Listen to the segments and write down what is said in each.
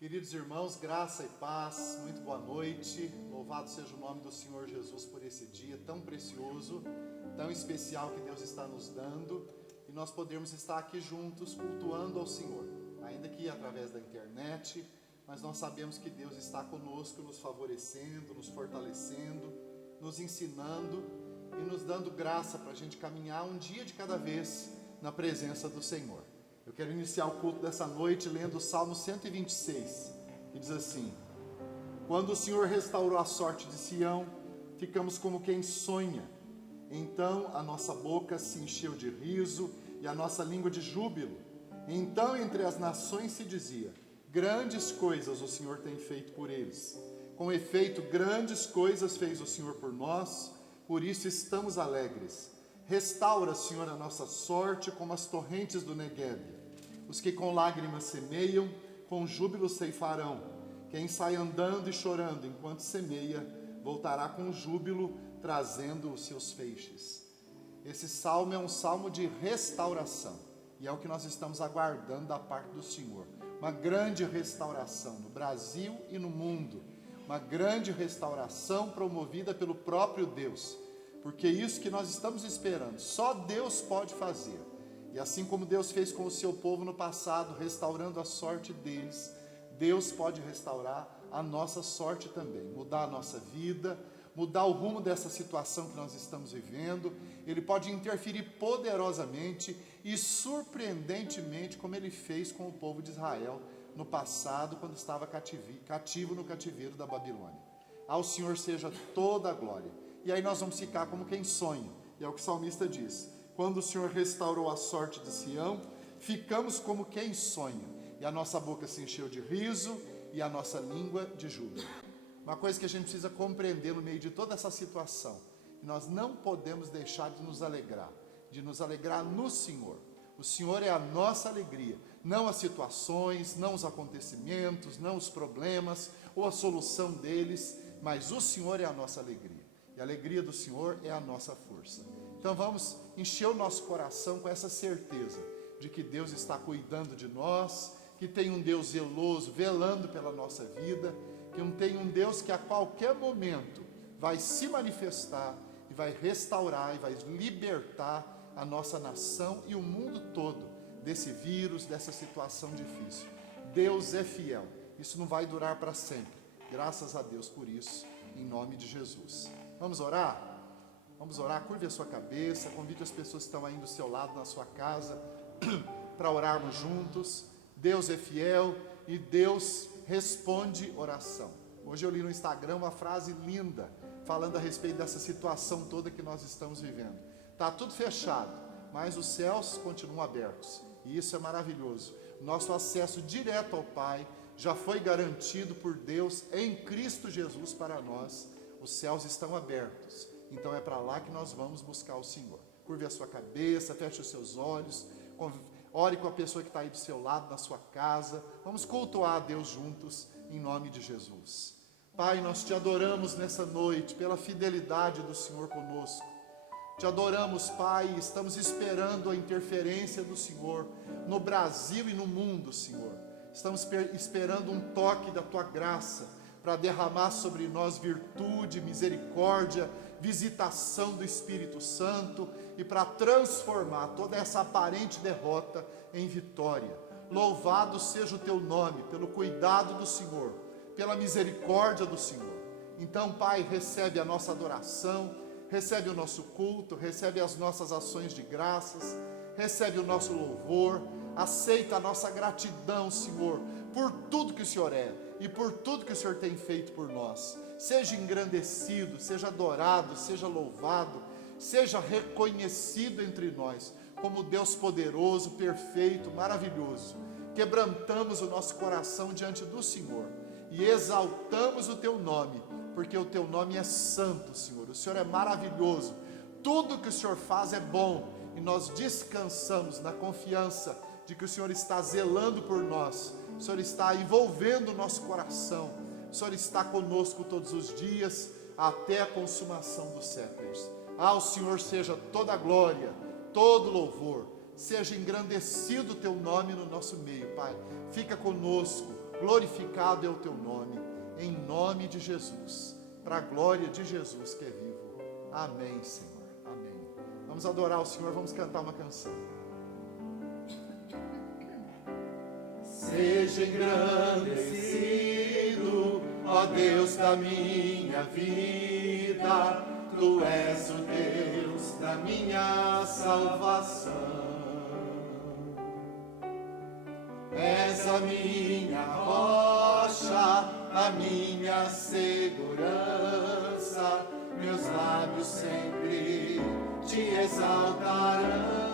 Queridos irmãos, graça e paz, muito boa noite. Louvado seja o nome do Senhor Jesus por esse dia tão precioso, tão especial que Deus está nos dando, e nós podemos estar aqui juntos cultuando ao Senhor, ainda que através da internet, mas nós sabemos que Deus está conosco, nos favorecendo, nos fortalecendo, nos ensinando e nos dando graça para a gente caminhar um dia de cada vez na presença do Senhor. Eu quero iniciar o culto dessa noite lendo o Salmo 126, que diz assim: quando o Senhor restaurou a sorte de Sião, ficamos como quem sonha. Então a nossa boca se encheu de riso e a nossa língua de júbilo. Então entre as nações se dizia: grandes coisas o Senhor tem feito por eles. Com efeito, grandes coisas fez o Senhor por nós, por isso estamos alegres. Restaura, Senhor, a nossa sorte como as torrentes do Neguebe. Os que com lágrimas semeiam, com júbilo ceifarão. Quem sai andando e chorando enquanto semeia, voltará com júbilo, trazendo os seus feixes. Esse salmo é um salmo de restauração, e é o que nós estamos aguardando da parte do Senhor. Uma grande restauração no Brasil e no mundo. Uma grande restauração promovida pelo próprio Deus. Porque é isso que nós estamos esperando, só Deus pode fazer. E assim como Deus fez com o seu povo no passado, restaurando a sorte deles, Deus pode restaurar a nossa sorte também, mudar a nossa vida, mudar o rumo dessa situação que nós estamos vivendo. Ele pode interferir poderosamente e surpreendentemente, como Ele fez com o povo de Israel no passado, quando estava cativo no cativeiro da Babilônia. Ao Senhor seja toda a glória. E aí nós vamos ficar como quem sonha, e é o que o salmista diz: quando o Senhor restaurou a sorte de Sião, ficamos como quem sonha, e a nossa boca se encheu de riso, e a nossa língua de júbilo. Uma coisa que a gente precisa compreender no meio de toda essa situação, que nós não podemos deixar de nos alegrar no Senhor. O Senhor é a nossa alegria, não as situações, não os acontecimentos, não os problemas, ou a solução deles, mas o Senhor é a nossa alegria. E a alegria do Senhor é a nossa força. Então vamos encher o nosso coração com essa certeza de que Deus está cuidando de nós, que tem um Deus zeloso, velando pela nossa vida, que tem um Deus que a qualquer momento vai se manifestar e vai restaurar e vai libertar a nossa nação e o mundo todo desse vírus, dessa situação difícil. Deus é fiel, isso não vai durar para sempre. Graças a Deus por isso, em nome de Jesus. Vamos orar? Vamos orar, curve a sua cabeça, convide as pessoas que estão aí do seu lado, na sua casa, para orarmos juntos. Deus é fiel e Deus responde oração. Hoje eu li no Instagram uma frase linda, falando a respeito dessa situação toda que nós estamos vivendo. Está tudo fechado, mas os céus continuam abertos, e isso é maravilhoso. Nosso acesso direto ao Pai já foi garantido por Deus em Cristo Jesus para nós. Os céus estão abertos, então é para lá que nós vamos buscar o Senhor. Curve a sua cabeça, feche os seus olhos, ore com a pessoa que está aí do seu lado, na sua casa. Vamos cultuar a Deus juntos, em nome de Jesus. Pai, nós te adoramos nessa noite, pela fidelidade do Senhor conosco. Te adoramos, Pai, e estamos esperando a interferência do Senhor no Brasil e no mundo, Senhor. Estamos esperando um toque da Tua graça, para derramar sobre nós virtude, misericórdia, visitação do Espírito Santo e para transformar toda essa aparente derrota em vitória. Louvado seja o Teu nome, pelo cuidado do Senhor, pela misericórdia do Senhor. Então, Pai, recebe a nossa adoração, recebe o nosso culto, recebe as nossas ações de graças, recebe o nosso louvor, aceita a nossa gratidão, Senhor, por tudo que o Senhor é e por tudo que o Senhor tem feito por nós. Seja engrandecido, seja adorado, seja louvado, seja reconhecido entre nós como Deus poderoso, perfeito, maravilhoso. Quebrantamos o nosso coração diante do Senhor e exaltamos o Teu nome, porque o Teu nome é santo, Senhor. O Senhor é maravilhoso, tudo que o Senhor faz é bom, e nós descansamos na confiança de que o Senhor está zelando por nós. O Senhor está envolvendo o nosso coração. O Senhor está conosco todos os dias, até a consumação dos séculos. Ao Senhor seja toda a glória, todo louvor. Seja engrandecido o Teu nome no nosso meio, Pai. Fica conosco, glorificado é o teu nome, em nome de Jesus, para a glória de Jesus que é vivo. Amém, Senhor, amém. Vamos adorar o Senhor, vamos cantar uma canção. Seja engrandecido, ó Deus da minha vida, Tu és o Deus da minha salvação. És a minha rocha, a minha segurança, meus lábios sempre te exaltarão.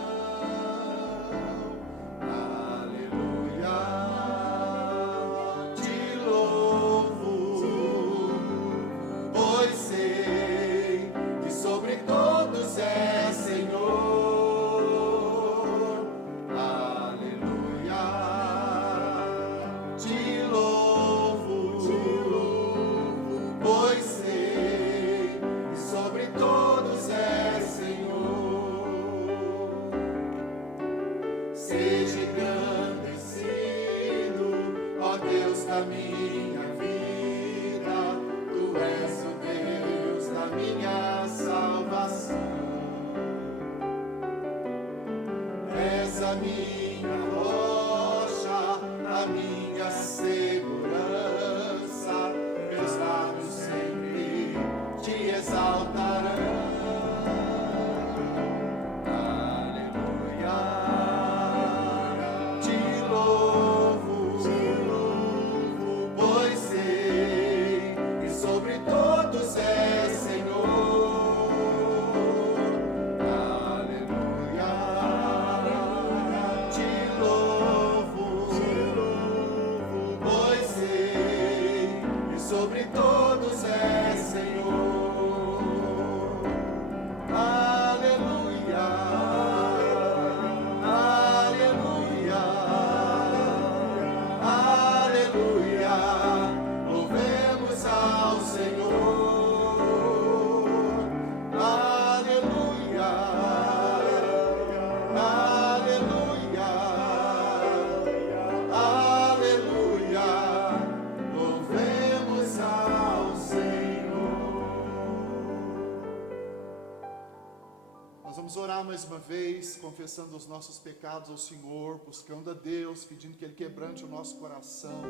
Mais uma vez, confessando os nossos pecados ao Senhor, buscando a Deus, pedindo que Ele quebrante o nosso coração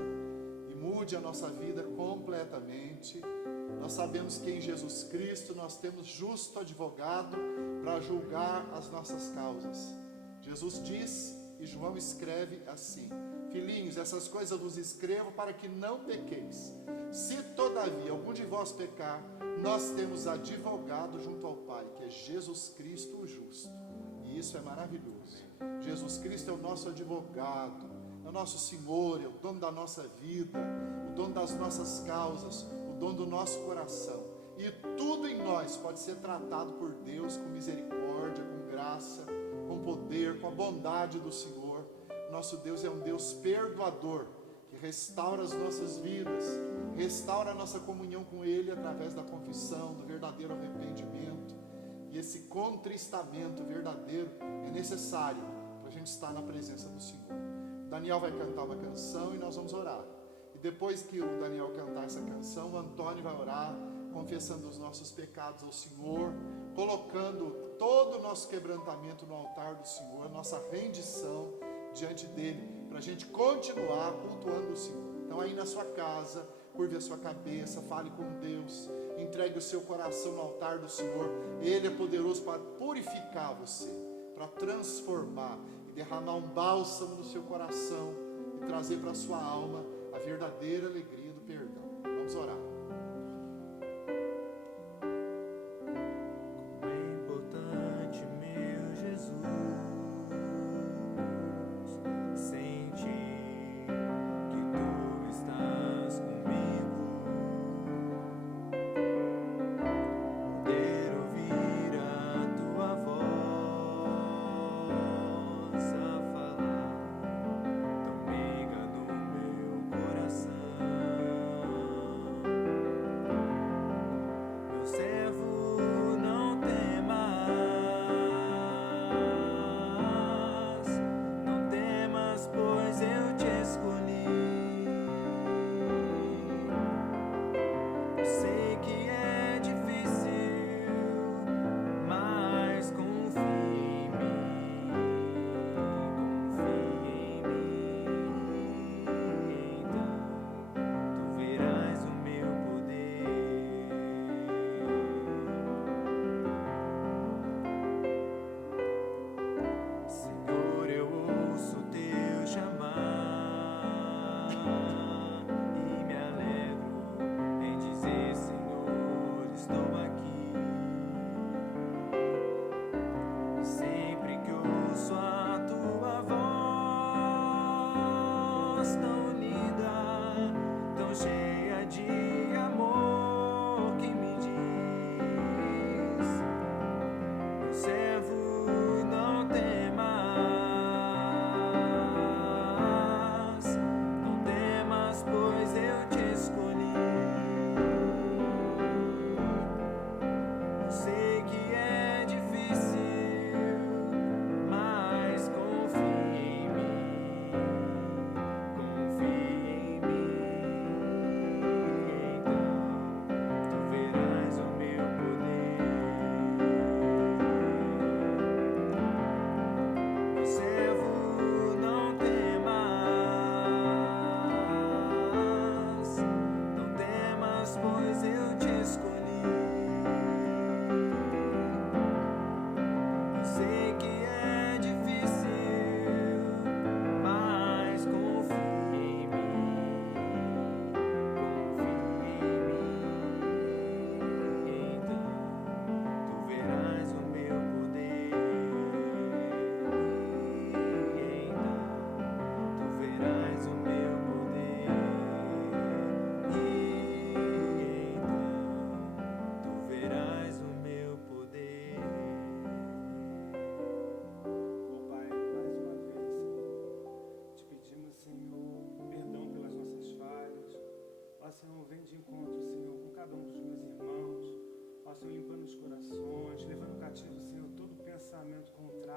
e mude a nossa vida completamente. Nós sabemos que em Jesus Cristo nós temos justo advogado para julgar as nossas causas. Jesus diz, e João escreve assim: filhinhos, essas coisas vos escrevo para que não pequeis. Se todavia algum de vós pecar, nós temos advogado junto ao Pai, que é Jesus Cristo o justo. E isso é maravilhoso. Jesus Cristo é o nosso advogado, é o nosso Senhor, é o dono da nossa vida, o dono das nossas causas, o dono do nosso coração. E tudo em nós pode ser tratado por Deus com misericórdia, com graça, com poder, com a bondade do Senhor. Nosso Deus é um Deus perdoador, que restaura as nossas vidas, restaura a nossa comunhão com Ele através da confissão, do verdadeiro arrependimento. E esse contristamento verdadeiro é necessário para a gente estar na presença do Senhor. Daniel vai cantar uma canção e nós vamos orar. E depois que o Daniel cantar essa canção, o Antônio vai orar, confessando os nossos pecados ao Senhor, colocando todo o nosso quebrantamento no altar do Senhor, nossa rendição diante dele, para a gente continuar cultuando o Senhor. Então aí na sua casa, curve a sua cabeça, fale com Deus, entregue o seu coração no altar do Senhor. Ele é poderoso para purificar você, para transformar e derramar um bálsamo no seu coração e trazer para a sua alma a verdadeira alegria do perdão. Vamos orar.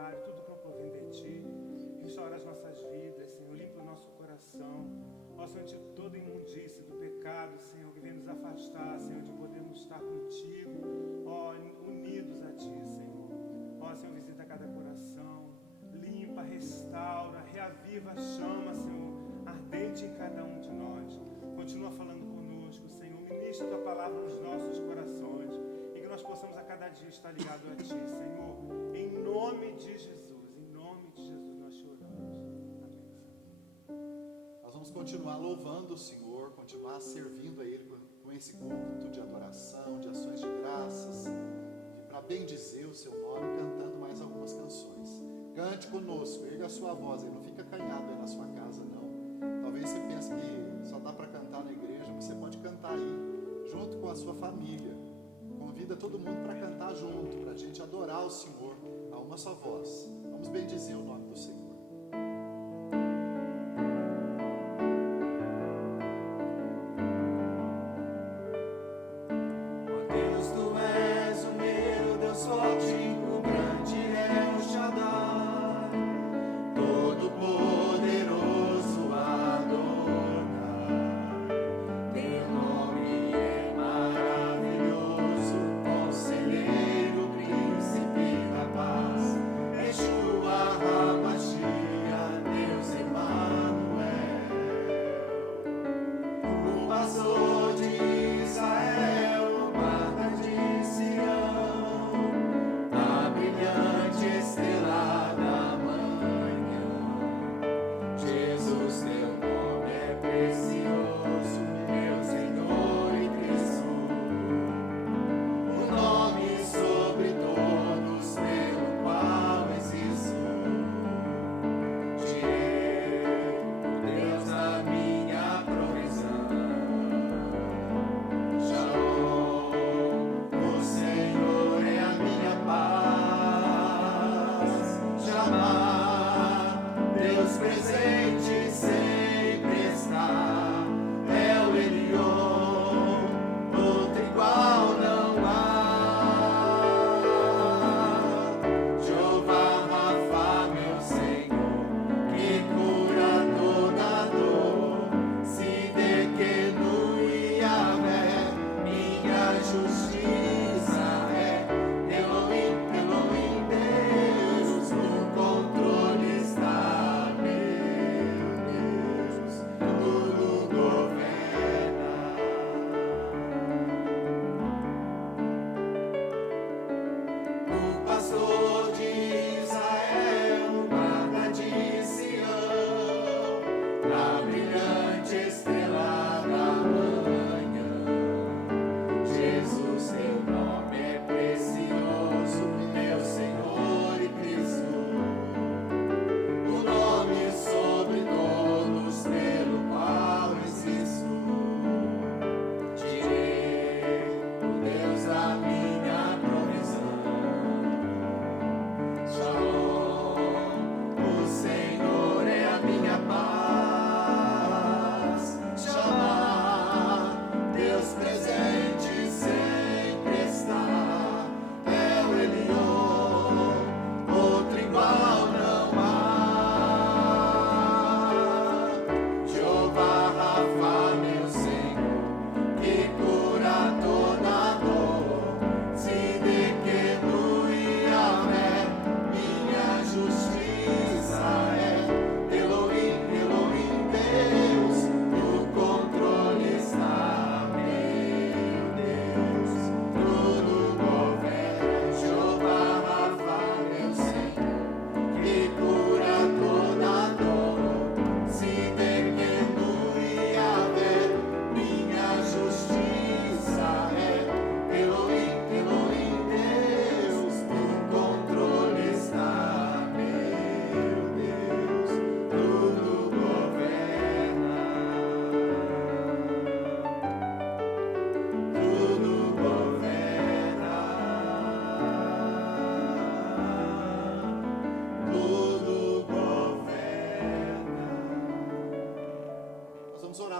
contrário, tudo que não provém de Ti. Restaura as nossas vidas, Senhor, limpa o nosso coração. Ó Senhor, tira toda imundície do pecado, Senhor, que vem nos afastar, Senhor, de podermos estar contigo, ó, unidos a Ti, Senhor. Ó Senhor, visita cada coração, limpa, restaura, reaviva a chama, Senhor, ardente em cada um de nós. Continua falando conosco, Senhor, ministra a Tua palavra nos nossos corações e que nós possamos a cada dia estar ligados a Ti, Senhor, em nome de Jesus, nós te oramos. Amém, Senhor. Nós vamos continuar louvando o Senhor, continuar servindo a Ele com esse culto de adoração, de ações de graças, para bendizer o Seu nome, cantando mais algumas canções. Cante conosco, erga a sua voz, aí não fica acanhado aí na sua casa, não. Talvez você pense que só dá para cantar na igreja, mas você pode cantar aí, junto com a sua família. Convida todo mundo para cantar junto, para a gente adorar o Senhor a uma só voz. Vamos bendizer o nome do Senhor.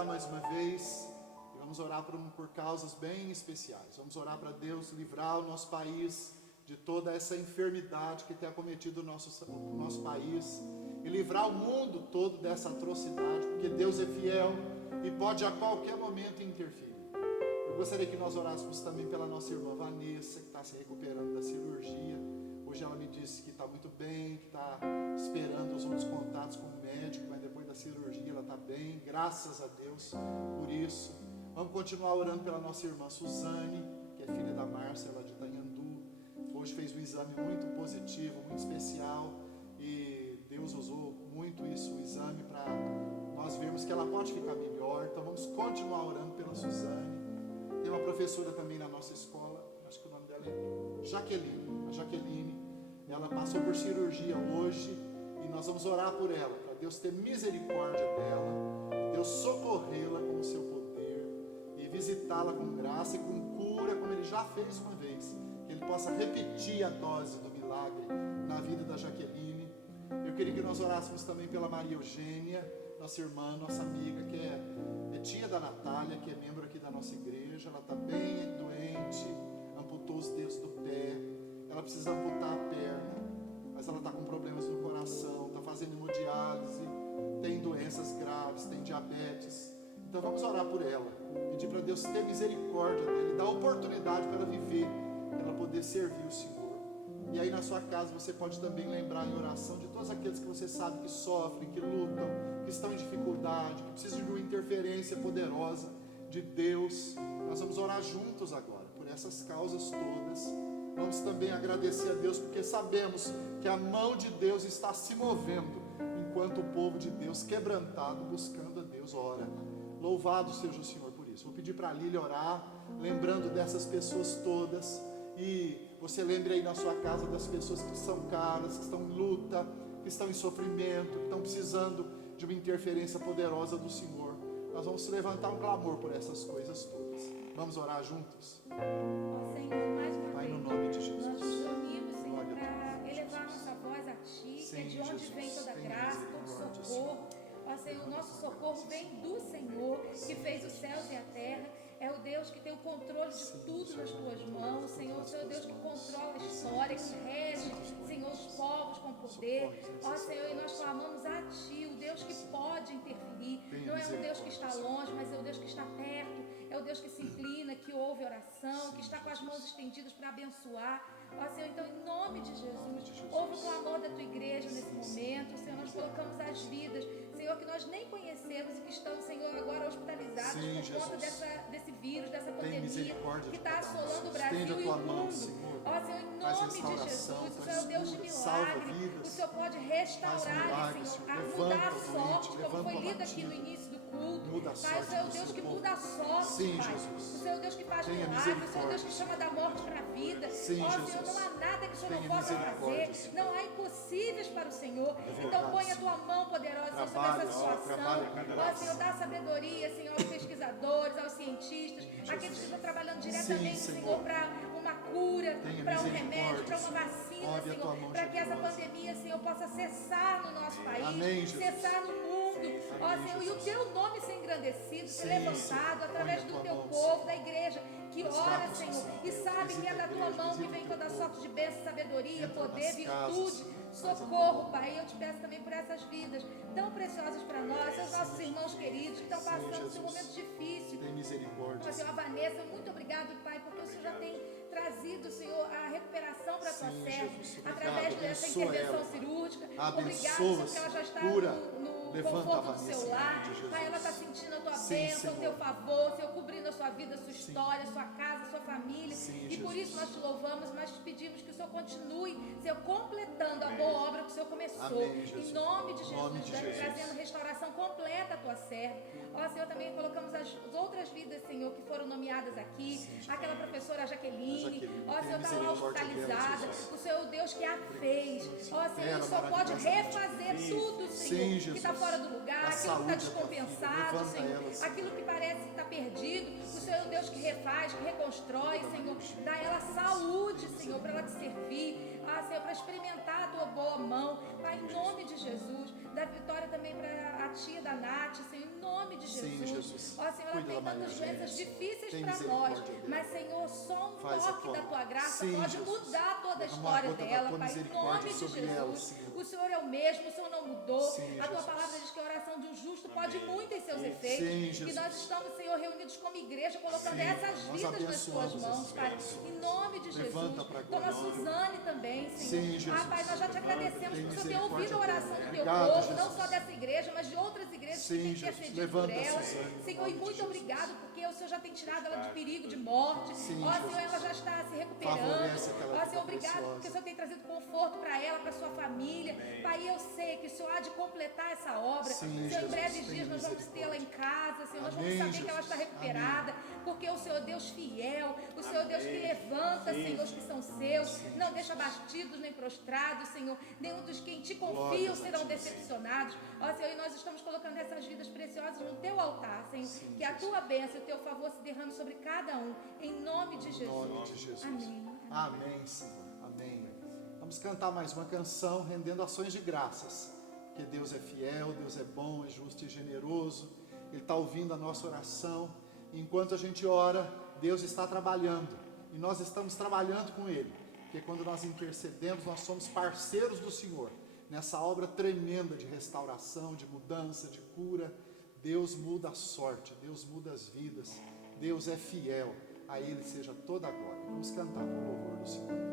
Mais uma vez, e vamos orar por causas bem especiais. Vamos orar para Deus livrar o nosso país de toda essa enfermidade que tem acometido o nosso país e livrar o mundo todo dessa atrocidade, porque Deus é fiel e pode a qualquer momento interferir. Eu gostaria que nós orássemos também pela nossa irmã Vanessa, que está se recuperando da cirurgia. Hoje ela me disse que está muito bem, que está esperando os outros contatos com o médico, mas depois da cirurgia ela está bem, graças a Deus por isso. Vamos continuar orando pela nossa irmã Suzane, que é filha da Márcia, lá de Itanhandu. Hoje fez um exame muito positivo, muito especial, e Deus usou muito isso, o exame, para nós vermos que ela pode ficar melhor. Então vamos continuar orando pela Suzane. Tem uma professora também na nossa escola, acho que o nome dela é Jaqueline. A Jaqueline, ela passou por cirurgia hoje e nós vamos orar por ela, para Deus ter misericórdia dela, Deus socorrê-la com o seu poder e visitá-la com graça e com cura, como Ele já fez uma vez, que Ele possa repetir a dose do milagre na vida da Jaqueline. Eu queria que nós orássemos também pela Maria Eugênia, nossa irmã, nossa amiga, que é tia da Natália, que é membro aqui da nossa igreja. Ela está bem doente, amputou os dedos do pé, ela precisa amputar a perna, mas ela está com problemas no coração, está fazendo hemodiálise, tem doenças graves, tem diabetes. Então vamos orar por ela, pedir para Deus ter misericórdia dela e dar oportunidade para ela viver, para ela poder servir o Senhor. E aí na sua casa você pode também lembrar em oração de todos aqueles que você sabe que sofrem, que lutam, que estão em dificuldade, que precisam de uma interferência poderosa de Deus. Nós vamos orar juntos agora por essas causas todas. Vamos também agradecer a Deus, porque sabemos que a mão de Deus está se movendo, enquanto o povo de Deus, quebrantado, buscando a Deus, ora. Louvado seja o Senhor por isso. Vou pedir para a Lília orar, lembrando dessas pessoas todas. E você lembre aí na sua casa das pessoas que são caras, que estão em luta, que estão em sofrimento, que estão precisando de uma interferência poderosa do Senhor. Nós vamos levantar um clamor por essas coisas todas. Vamos orar juntos? Ó Senhor, mais uma Pai, vez, no nome de Jesus. nós nos reunimos, Senhor, Glória a para Deus, elevar Jesus. nossa voz a Ti, que é Sim, de onde Jesus. vem toda Tenha graça, misericórdia, todo socorro. Ó Senhor, o nosso socorro vem do Senhor, que fez os céus e a terra. É o Deus que tem o controle de tudo nas Tuas mãos, Senhor. O Senhor é o Deus que controla a história, que rege, Senhor, os povos com poder. Ó Senhor, e nós clamamos a Ti, o Deus que pode interferir. Não é um Deus que está longe, mas é o Deus que está perto. É o Deus que se inclina, que ouve oração, que está com as mãos estendidas para abençoar. Ó Senhor, então em nome de Jesus, ouve o clamor da Tua igreja nesse momento. Senhor, nós colocamos as vidas, Senhor, que nós nem conhecemos e que estão, Senhor, agora hospitalizados por conta desse vírus, dessa pandemia que está assolando o Brasil e o mundo. Ó Senhor, em nome de Jesus, o Senhor é o Deus de milagre. O Senhor pode restaurar, Senhor, mudar a sorte, como foi lido aqui no início do culto. Pai, o Senhor é o Deus que muda a sorte, Pai. O Senhor é o Deus que faz milagres, o Senhor é o Deus que chama da morte para a vida. Ó Senhor, não há nada que o Senhor não possa fazer, não há impossíveis para o Senhor. Então põe a Tua mão poderosa sobre essa situação. Ó Senhor, dá sabedoria, Senhor, aos pesquisadores, aos cientistas, aqueles que estão trabalhando diretamente, Senhor, para uma cura, para um remédio, para uma vacina, Senhor, para que essa pandemia, Senhor, possa cessar no nosso país, cessar no mundo. Ó Senhor, e o Teu nome ser engrandecido, ser levantado através do Teu povo, da igreja, que ora, Senhor, e sabe que é da Tua mão que vem toda sorte de bênção, sabedoria, poder, virtude, socorro, Pai. Eu te peço também por essas vidas tão preciosas para nós, os nossos irmãos queridos que estão passando esse momento difícil. Tem misericórdia. Senhor, a Vanessa, muito obrigado, Pai, porque o Senhor já tem trazido, Senhor, a recuperação para a Tua serva, através dessa intervenção cirúrgica. Obrigado, Senhor, porque ela já está no conforto do seu lar. Pai, ela está sentindo a Tua bênção, o Teu favor, Senhor, cobrindo a sua vida, a sua história, a sua casa, a sua família. E por isso nós te louvamos, mas te pedimos que o Senhor continue, Senhor, completando a boa obra que o Senhor começou. Em nome de Jesus, trazendo restauração completa à Tua serva. Ó Senhor, também colocamos as outras vidas, Senhor, que foram nomeadas aqui. Aquela professora Jaqueline, ó Senhor, está lá hospitalizada. O Senhor é o Deus que a fez. Ó Senhor, o Senhor pode refazer tudo, Senhor, que está fora do lugar, aquilo que está descompensado, Senhor, aquilo que parece que está perdido. O Senhor é o Deus que refaz, que reconstrói, Senhor. Dá a ela saúde, Senhor, para ela te servir. Ah, Senhor, para experimentar a Tua boa mão. Pai, em nome de Jesus, Dá vitória também para a tia da Nath, Senhor, em nome de Jesus. Sim, Jesus. Ó, Senhor, ela Cuida tem da tantas Maria doenças Eugênia, difíceis tem para nós, misericórdia dela. mas, Senhor, só um Faz a toque tua da tua graça Sim, pode Jesus. mudar toda a Derrama história a gota da dela, tua Pai, em misericórdia nome de sobre Jesus. ela, Senhor. O Senhor é o mesmo, o Senhor não mudou. Sim, A tua Jesus. palavra diz que a oração de um justo pode muito em seus efeitos. Sim, E Jesus. nós estamos, Senhor, reunidos como igreja, colocando Sim, essas nós vidas nas tuas abençoamos mãos, essas Pai. pessoas. Em nome de Jesus. Levanta pra Toma a glória. Suzane também, Senhor. Sim, Jesus. Pai, nós já te agradecemos Tem por o Senhor ter ouvido a oração do teu Obrigado, povo, não Jesus. só dessa igreja, mas de outras igrejas Sim, que têm Jesus. intercedido Levanta por a ela. Suzane, no Senhor, nome e de muito Jesus. obrigado, porque o Senhor já tem tirado ela de perigo, de morte. Sim, Ó, Jesus. Senhor, ela já está se recuperando. Favorece aquela Ó, vida Senhor, obrigado, preciosa. porque o Senhor tem trazido conforto para ela, para sua família. Pai, eu sei que o Senhor há de completar essa obra. Sim, Senhor, em Jesus, breves tem dias nós vamos tê-la em casa, Senhor, nós vamos Amém, saber que ela está Jesus. recuperada, porque o Senhor é Deus fiel, o Senhor é Deus que levanta, Senhor, os que são seus, não deixa abastidos nem prostrados, Senhor, nenhum dos que em Ti confiam Glórias a serão Ti, decepcionados. Ó, Senhor, e nós estamos colocando essas vidas preciosas no Teu altar, Senhor, que a Tua bênção e o Teu favor se derrame sobre cada um, em nome de Em Jesus. nome de Jesus. Amém. Amém, Senhor. Amém. Vamos cantar mais uma canção, rendendo ações de graças. Porque Deus é fiel, Deus é bom, é justo e generoso. Ele está ouvindo a nossa oração. E enquanto a gente ora, Deus está trabalhando. E nós estamos trabalhando com Ele. Porque quando nós intercedemos, nós somos parceiros do Senhor. Nessa obra tremenda de restauração, de mudança, de cura. Deus muda a sorte, Deus muda as vidas. Deus é fiel. A Ele seja toda a glória. Vamos cantar com o louvor do Senhor.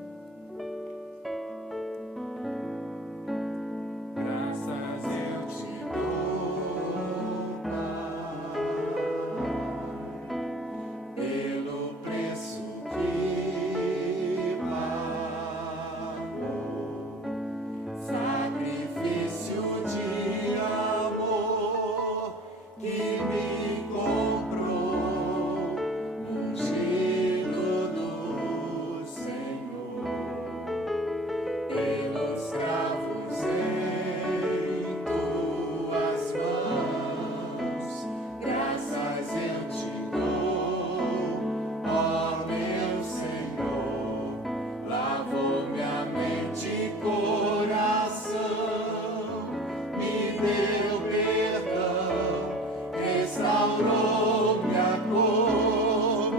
Graças eu te dou, Pelo preço que pagou, sacrifício de amor que me comprou, ungido do Senhor, pelos cravos em tuas mãos, graças eu te dou, ó meu Senhor, lavou minha mente e coração, me deu perdão, restaurou minha comunhão.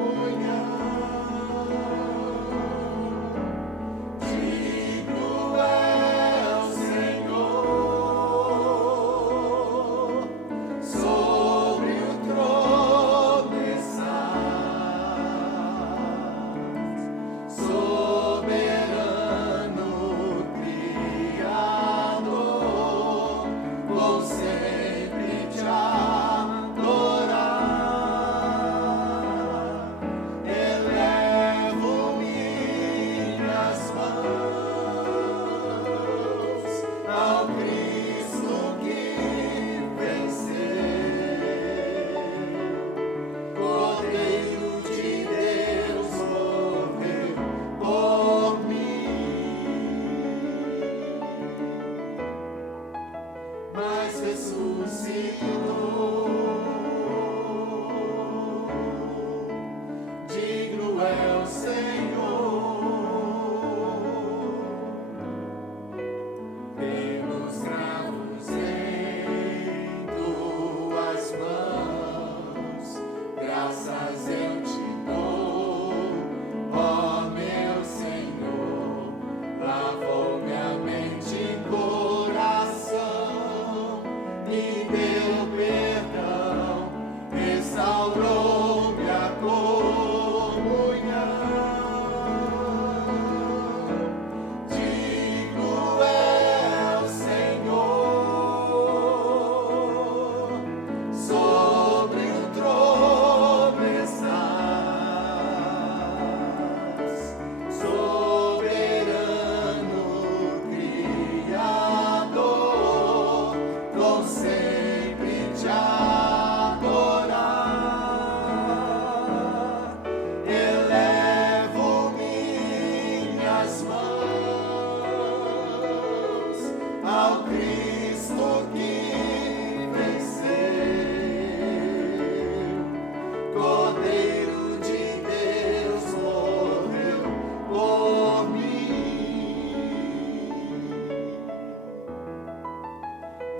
Digno é o Senhor, sobre o trono estás, soberano Criador, vou sempre te adorar. Elevo minhas mãos ao Cristo que venceu, Cordeiro de Deus morreu por mim, mas ressuscitou. Digno é o Senhor, pelos cravos em tuas mãos, graças eu te dou, ó meu Senhor, lavou minha mente e coração, me deu perdão, restaurou minha comunhão. Digno é o Senhor, sobre o trono estás, soberano Criador, vou sempre te adorar. Elevo minhas mãos ao Cristo que venceu, Cordeiro de Deus morreu por mim,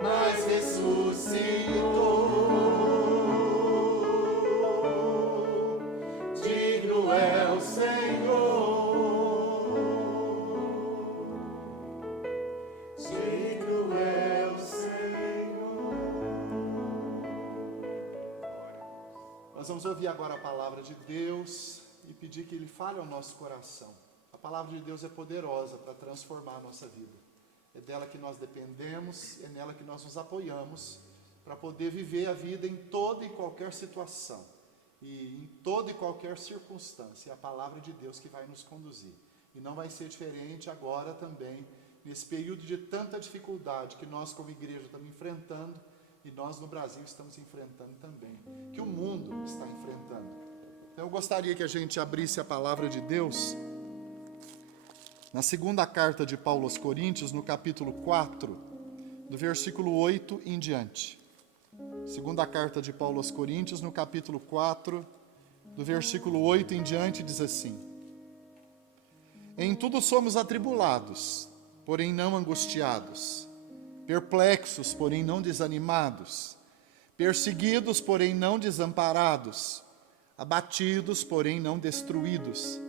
mas ressuscitou. Digno é o Senhor, digno é o Senhor. Nós vamos ouvir agora a palavra de Deus e pedir que Ele fale ao nosso coração. A palavra de Deus é poderosa para transformar a nossa vida. É dela que nós dependemos, é nela que nós nos apoiamos para poder viver a vida em toda e qualquer situação e em toda e qualquer circunstância. É a palavra de Deus que vai nos conduzir. E não vai ser diferente agora também, nesse período de tanta dificuldade que nós como igreja estamos enfrentando e nós no Brasil estamos enfrentando também, que o mundo está enfrentando. Então eu gostaria que a gente abrisse a palavra de Deus na segunda carta de Paulo aos Coríntios, no capítulo 4, do versículo 8 em diante. Segunda carta de Paulo aos Coríntios, no capítulo 4, do versículo 8 em diante, diz assim: Em tudo somos atribulados, porém não angustiados, perplexos, porém não desanimados, perseguidos, porém não desamparados, abatidos, porém não destruídos,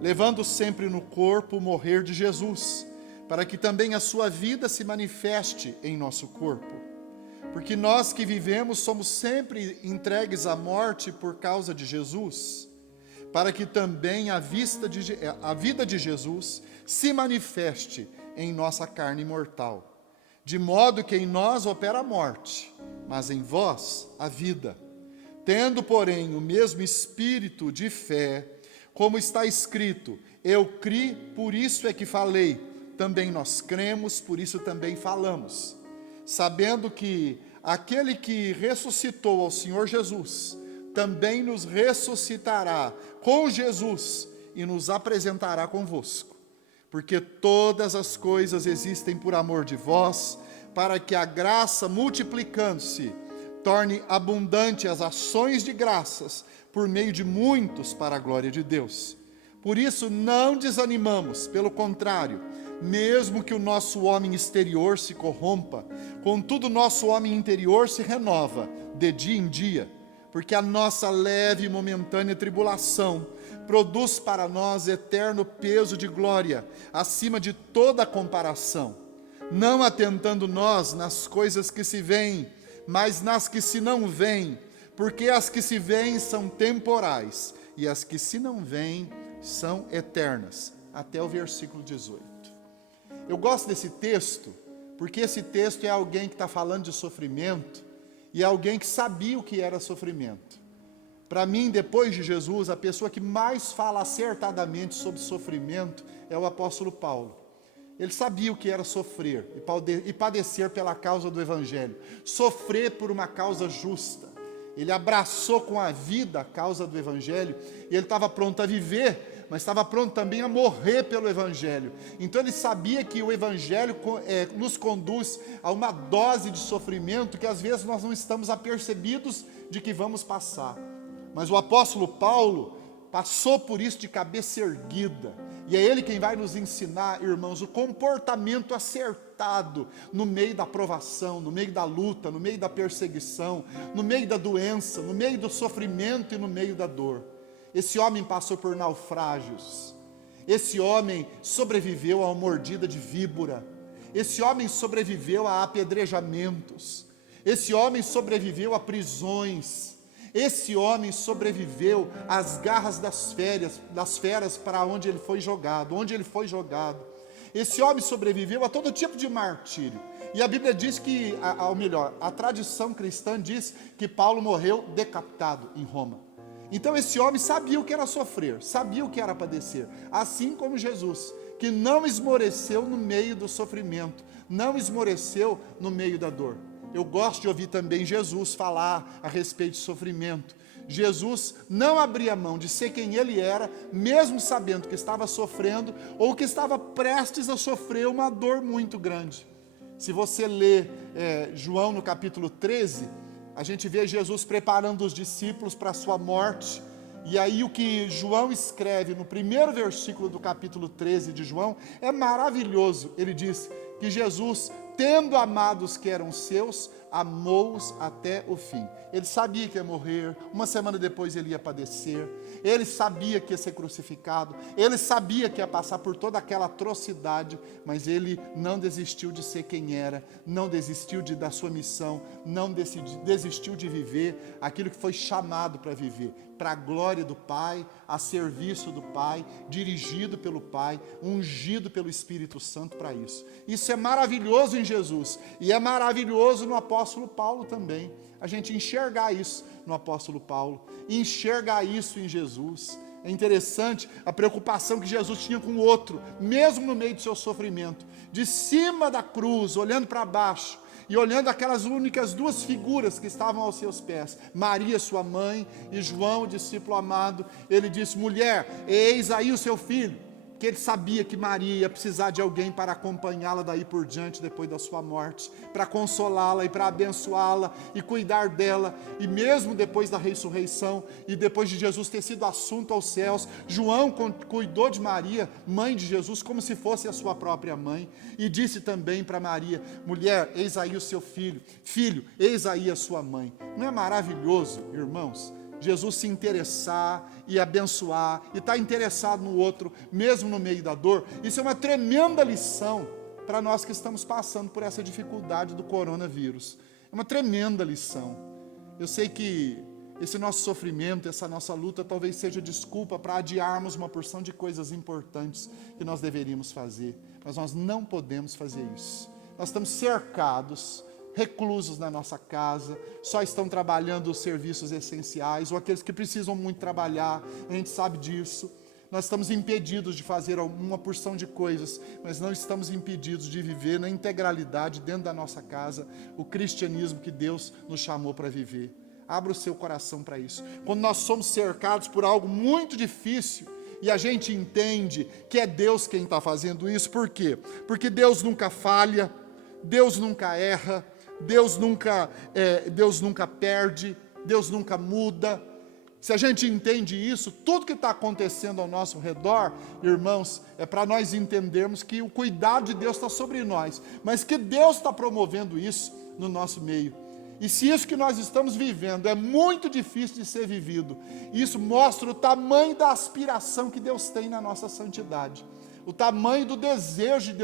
levando sempre no corpo o morrer de Jesus, para que também a sua vida se manifeste em nosso corpo. Porque nós que vivemos somos sempre entregues à morte por causa de Jesus, para que também a vida de Jesus se manifeste em nossa carne mortal. De modo que em nós opera a morte, mas em vós a vida. Tendo, porém, o mesmo espírito de fé, como está escrito, eu criei, por isso é que falei, também nós cremos, por isso também falamos, sabendo que aquele que ressuscitou ao Senhor Jesus, também nos ressuscitará com Jesus e nos apresentará convosco, porque todas as coisas existem por amor de vós, para que a graça, multiplicando-se, torne abundante as ações de graças, por meio de muitos para a glória de Deus. Por isso não desanimamos, pelo contrário, mesmo que o nosso homem exterior se corrompa, contudo o nosso homem interior se renova de dia em dia, porque a nossa leve e momentânea tribulação produz para nós eterno peso de glória, acima de toda comparação, não atentando nós nas coisas que se veem, mas nas que se não veem, porque as que se veem são temporais, e as que se não veem são eternas. Até o versículo 18. Eu gosto desse texto, porque esse texto é alguém que está falando de sofrimento, e é alguém que sabia o que era sofrimento. Para mim, depois de Jesus, a pessoa que mais fala acertadamente sobre sofrimento é o apóstolo Paulo. Ele sabia o que era sofrer e padecer pela causa do Evangelho, sofrer por uma causa justa. Ele abraçou com a vida a causa do Evangelho, e ele estava pronto a viver, mas estava pronto também a morrer pelo Evangelho. Então ele sabia que o Evangelho nos conduz a uma dose de sofrimento que às vezes nós não estamos apercebidos de que vamos passar. Mas o apóstolo Paulo passou por isso de cabeça erguida, e é ele quem vai nos ensinar, irmãos, o comportamento acertado no meio da provação, no meio da luta, no meio da perseguição, no meio da doença, no meio do sofrimento e no meio da dor. Esse homem passou por naufrágios, esse homem sobreviveu a uma mordida de víbora, esse homem sobreviveu a apedrejamentos, esse homem sobreviveu a prisões, esse homem sobreviveu às garras das feras para onde ele foi jogado, Esse homem sobreviveu a todo tipo de martírio. E a Bíblia diz que, a tradição cristã diz que Paulo morreu decapitado em Roma. Então esse homem sabia o que era sofrer, sabia o que era padecer, assim como Jesus, que não esmoreceu no meio do sofrimento, não esmoreceu no meio da dor. Eu gosto de ouvir também Jesus falar a respeito de sofrimento. Jesus não abria mão de ser quem ele era, mesmo sabendo que estava sofrendo ou que estava prestes a sofrer uma dor muito grande. Se você ler João no capítulo 13, a gente vê Jesus preparando os discípulos para a sua morte. E aí o que João escreve no primeiro versículo do capítulo 13 de João é maravilhoso. Ele diz que Jesus tendo amado os que eram seus, amou-os até o fim. Ele sabia que ia morrer, uma semana depois ele ia padecer, ele sabia que ia ser crucificado, ele sabia que ia passar por toda aquela atrocidade, mas ele não desistiu de ser quem era, não desistiu da sua missão, não desistiu de viver aquilo que foi chamado para viver, para a glória do Pai, a serviço do Pai, dirigido pelo Pai, ungido pelo Espírito Santo para isso. Isso é maravilhoso em Jesus, e é maravilhoso no apóstolo Paulo também, a gente enxergar isso no apóstolo Paulo, enxergar isso em Jesus. É interessante a preocupação que Jesus tinha com o outro, mesmo no meio do seu sofrimento, de cima da cruz, olhando para baixo, e olhando aquelas únicas duas figuras que estavam aos seus pés, Maria, sua mãe, e João, o discípulo amado, ele disse: mulher, eis aí o seu filho, porque ele sabia que Maria ia precisar de alguém para acompanhá-la daí por diante, depois da sua morte, para consolá-la e para abençoá-la e cuidar dela, e mesmo depois da ressurreição, e depois de Jesus ter sido assunto aos céus, João cuidou de Maria, mãe de Jesus, como se fosse a sua própria mãe, e disse também para Maria: mulher, eis aí o seu filho, filho, eis aí a sua mãe. Não é maravilhoso, irmãos? Jesus se interessar e abençoar, e estar interessado no outro, mesmo no meio da dor. Isso é uma tremenda lição para nós que estamos passando por essa dificuldade do coronavírus. É uma tremenda lição. Eu sei que esse nosso sofrimento, essa nossa luta, talvez seja desculpa para adiarmos uma porção de coisas importantes que nós deveríamos fazer, mas nós não podemos fazer isso. Nós estamos cercados, reclusos na nossa casa, só estão trabalhando os serviços essenciais, ou aqueles que precisam muito trabalhar, a gente sabe disso. Nós estamos impedidos de fazer uma porção de coisas, mas não estamos impedidos de viver na integralidade dentro da nossa casa, o cristianismo que Deus nos chamou para viver. Abra o seu coração para isso. Quando nós somos cercados por algo muito difícil, e a gente entende que é Deus quem está fazendo isso, por quê? Porque Deus nunca falha, Deus nunca erra, Deus nunca perde, Deus nunca muda. Se a gente entende isso, tudo que está acontecendo ao nosso redor, irmãos, é para nós entendermos que o cuidado de Deus está sobre nós, mas que Deus está promovendo isso no nosso meio. E se isso que nós estamos vivendo é muito difícil de ser vivido, isso mostra o tamanho da aspiração que Deus tem na nossa santidade, o tamanho do desejo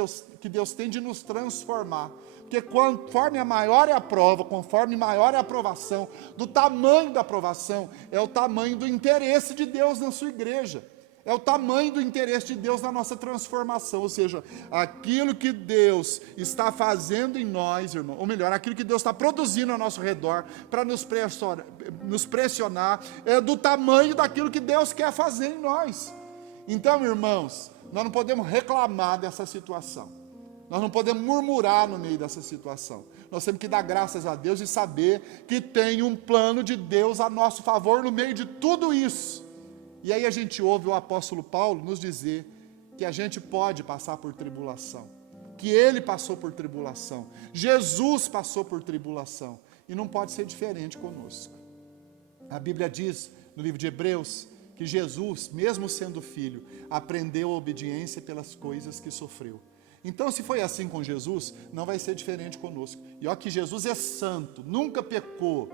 que Deus tem de nos transformar. Porque conforme maior é a prova, conforme maior é a aprovação, do tamanho da aprovação, é o tamanho do interesse de Deus na sua igreja. É o tamanho do interesse de Deus na nossa transformação. Ou seja, aquilo que Deus está fazendo em nós, irmão, ou melhor, aquilo que Deus está produzindo ao nosso redor, para nos pressionar, é do tamanho daquilo que Deus quer fazer em nós. Então, irmãos, nós não podemos reclamar dessa situação. Nós não podemos murmurar no meio dessa situação. Nós temos que dar graças a Deus e saber que tem um plano de Deus a nosso favor no meio de tudo isso. E aí a gente ouve o apóstolo Paulo nos dizer que a gente pode passar por tribulação, que ele passou por tribulação, Jesus passou por tribulação, e não pode ser diferente conosco. A Bíblia diz no livro de Hebreus que Jesus, mesmo sendo filho, aprendeu a obediência pelas coisas que sofreu. Então, se foi assim com Jesus, não vai ser diferente conosco. E olha que Jesus é santo, nunca pecou.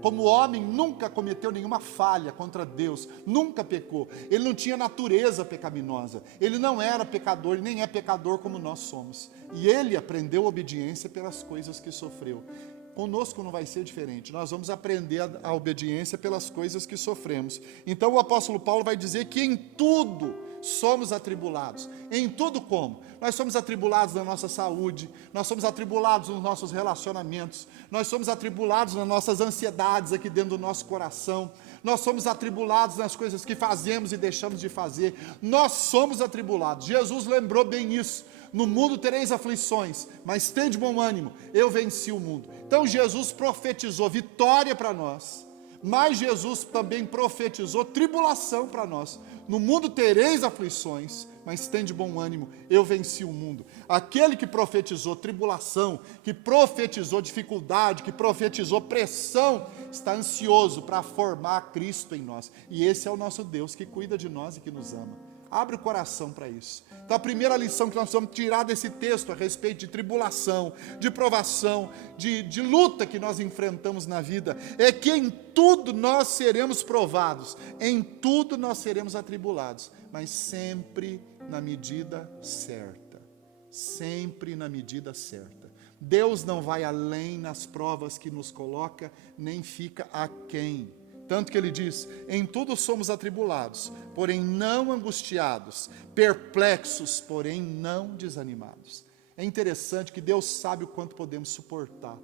Como homem, nunca cometeu nenhuma falha contra Deus, nunca pecou. Ele não tinha natureza pecaminosa, ele não era pecador, nem é pecador como nós somos. E ele aprendeu obediência pelas coisas que sofreu. Conosco não vai ser diferente, nós vamos aprender a obediência pelas coisas que sofremos. Então o apóstolo Paulo vai dizer que em tudo somos atribulados. Em tudo como? Nós somos atribulados na nossa saúde, nós somos atribulados nos nossos relacionamentos, nós somos atribulados nas nossas ansiedades aqui dentro do nosso coração, nós somos atribulados nas coisas que fazemos e deixamos de fazer, nós somos atribulados. Jesus lembrou bem isso: no mundo tereis aflições, mas tende bom ânimo, eu venci o mundo. Então Jesus profetizou vitória para nós, mas Jesus também profetizou tribulação para nós. No mundo tereis aflições, mas tende bom ânimo, eu venci o mundo. Aquele que profetizou tribulação, que profetizou dificuldade, que profetizou pressão, está ansioso para formar Cristo em nós. E esse é o nosso Deus que cuida de nós e que nos ama. Abre o coração para isso. Então a primeira lição que nós vamos tirar desse texto a respeito de tribulação, de provação, de luta que nós enfrentamos na vida, é que em tudo nós seremos provados, em tudo nós seremos atribulados, mas sempre na medida certa, sempre na medida certa. Deus não vai além nas provas que nos coloca, nem fica aquém. Tanto que ele diz, em tudo somos atribulados, porém não angustiados, perplexos, porém não desanimados. É interessante que Deus sabe o quanto podemos suportar.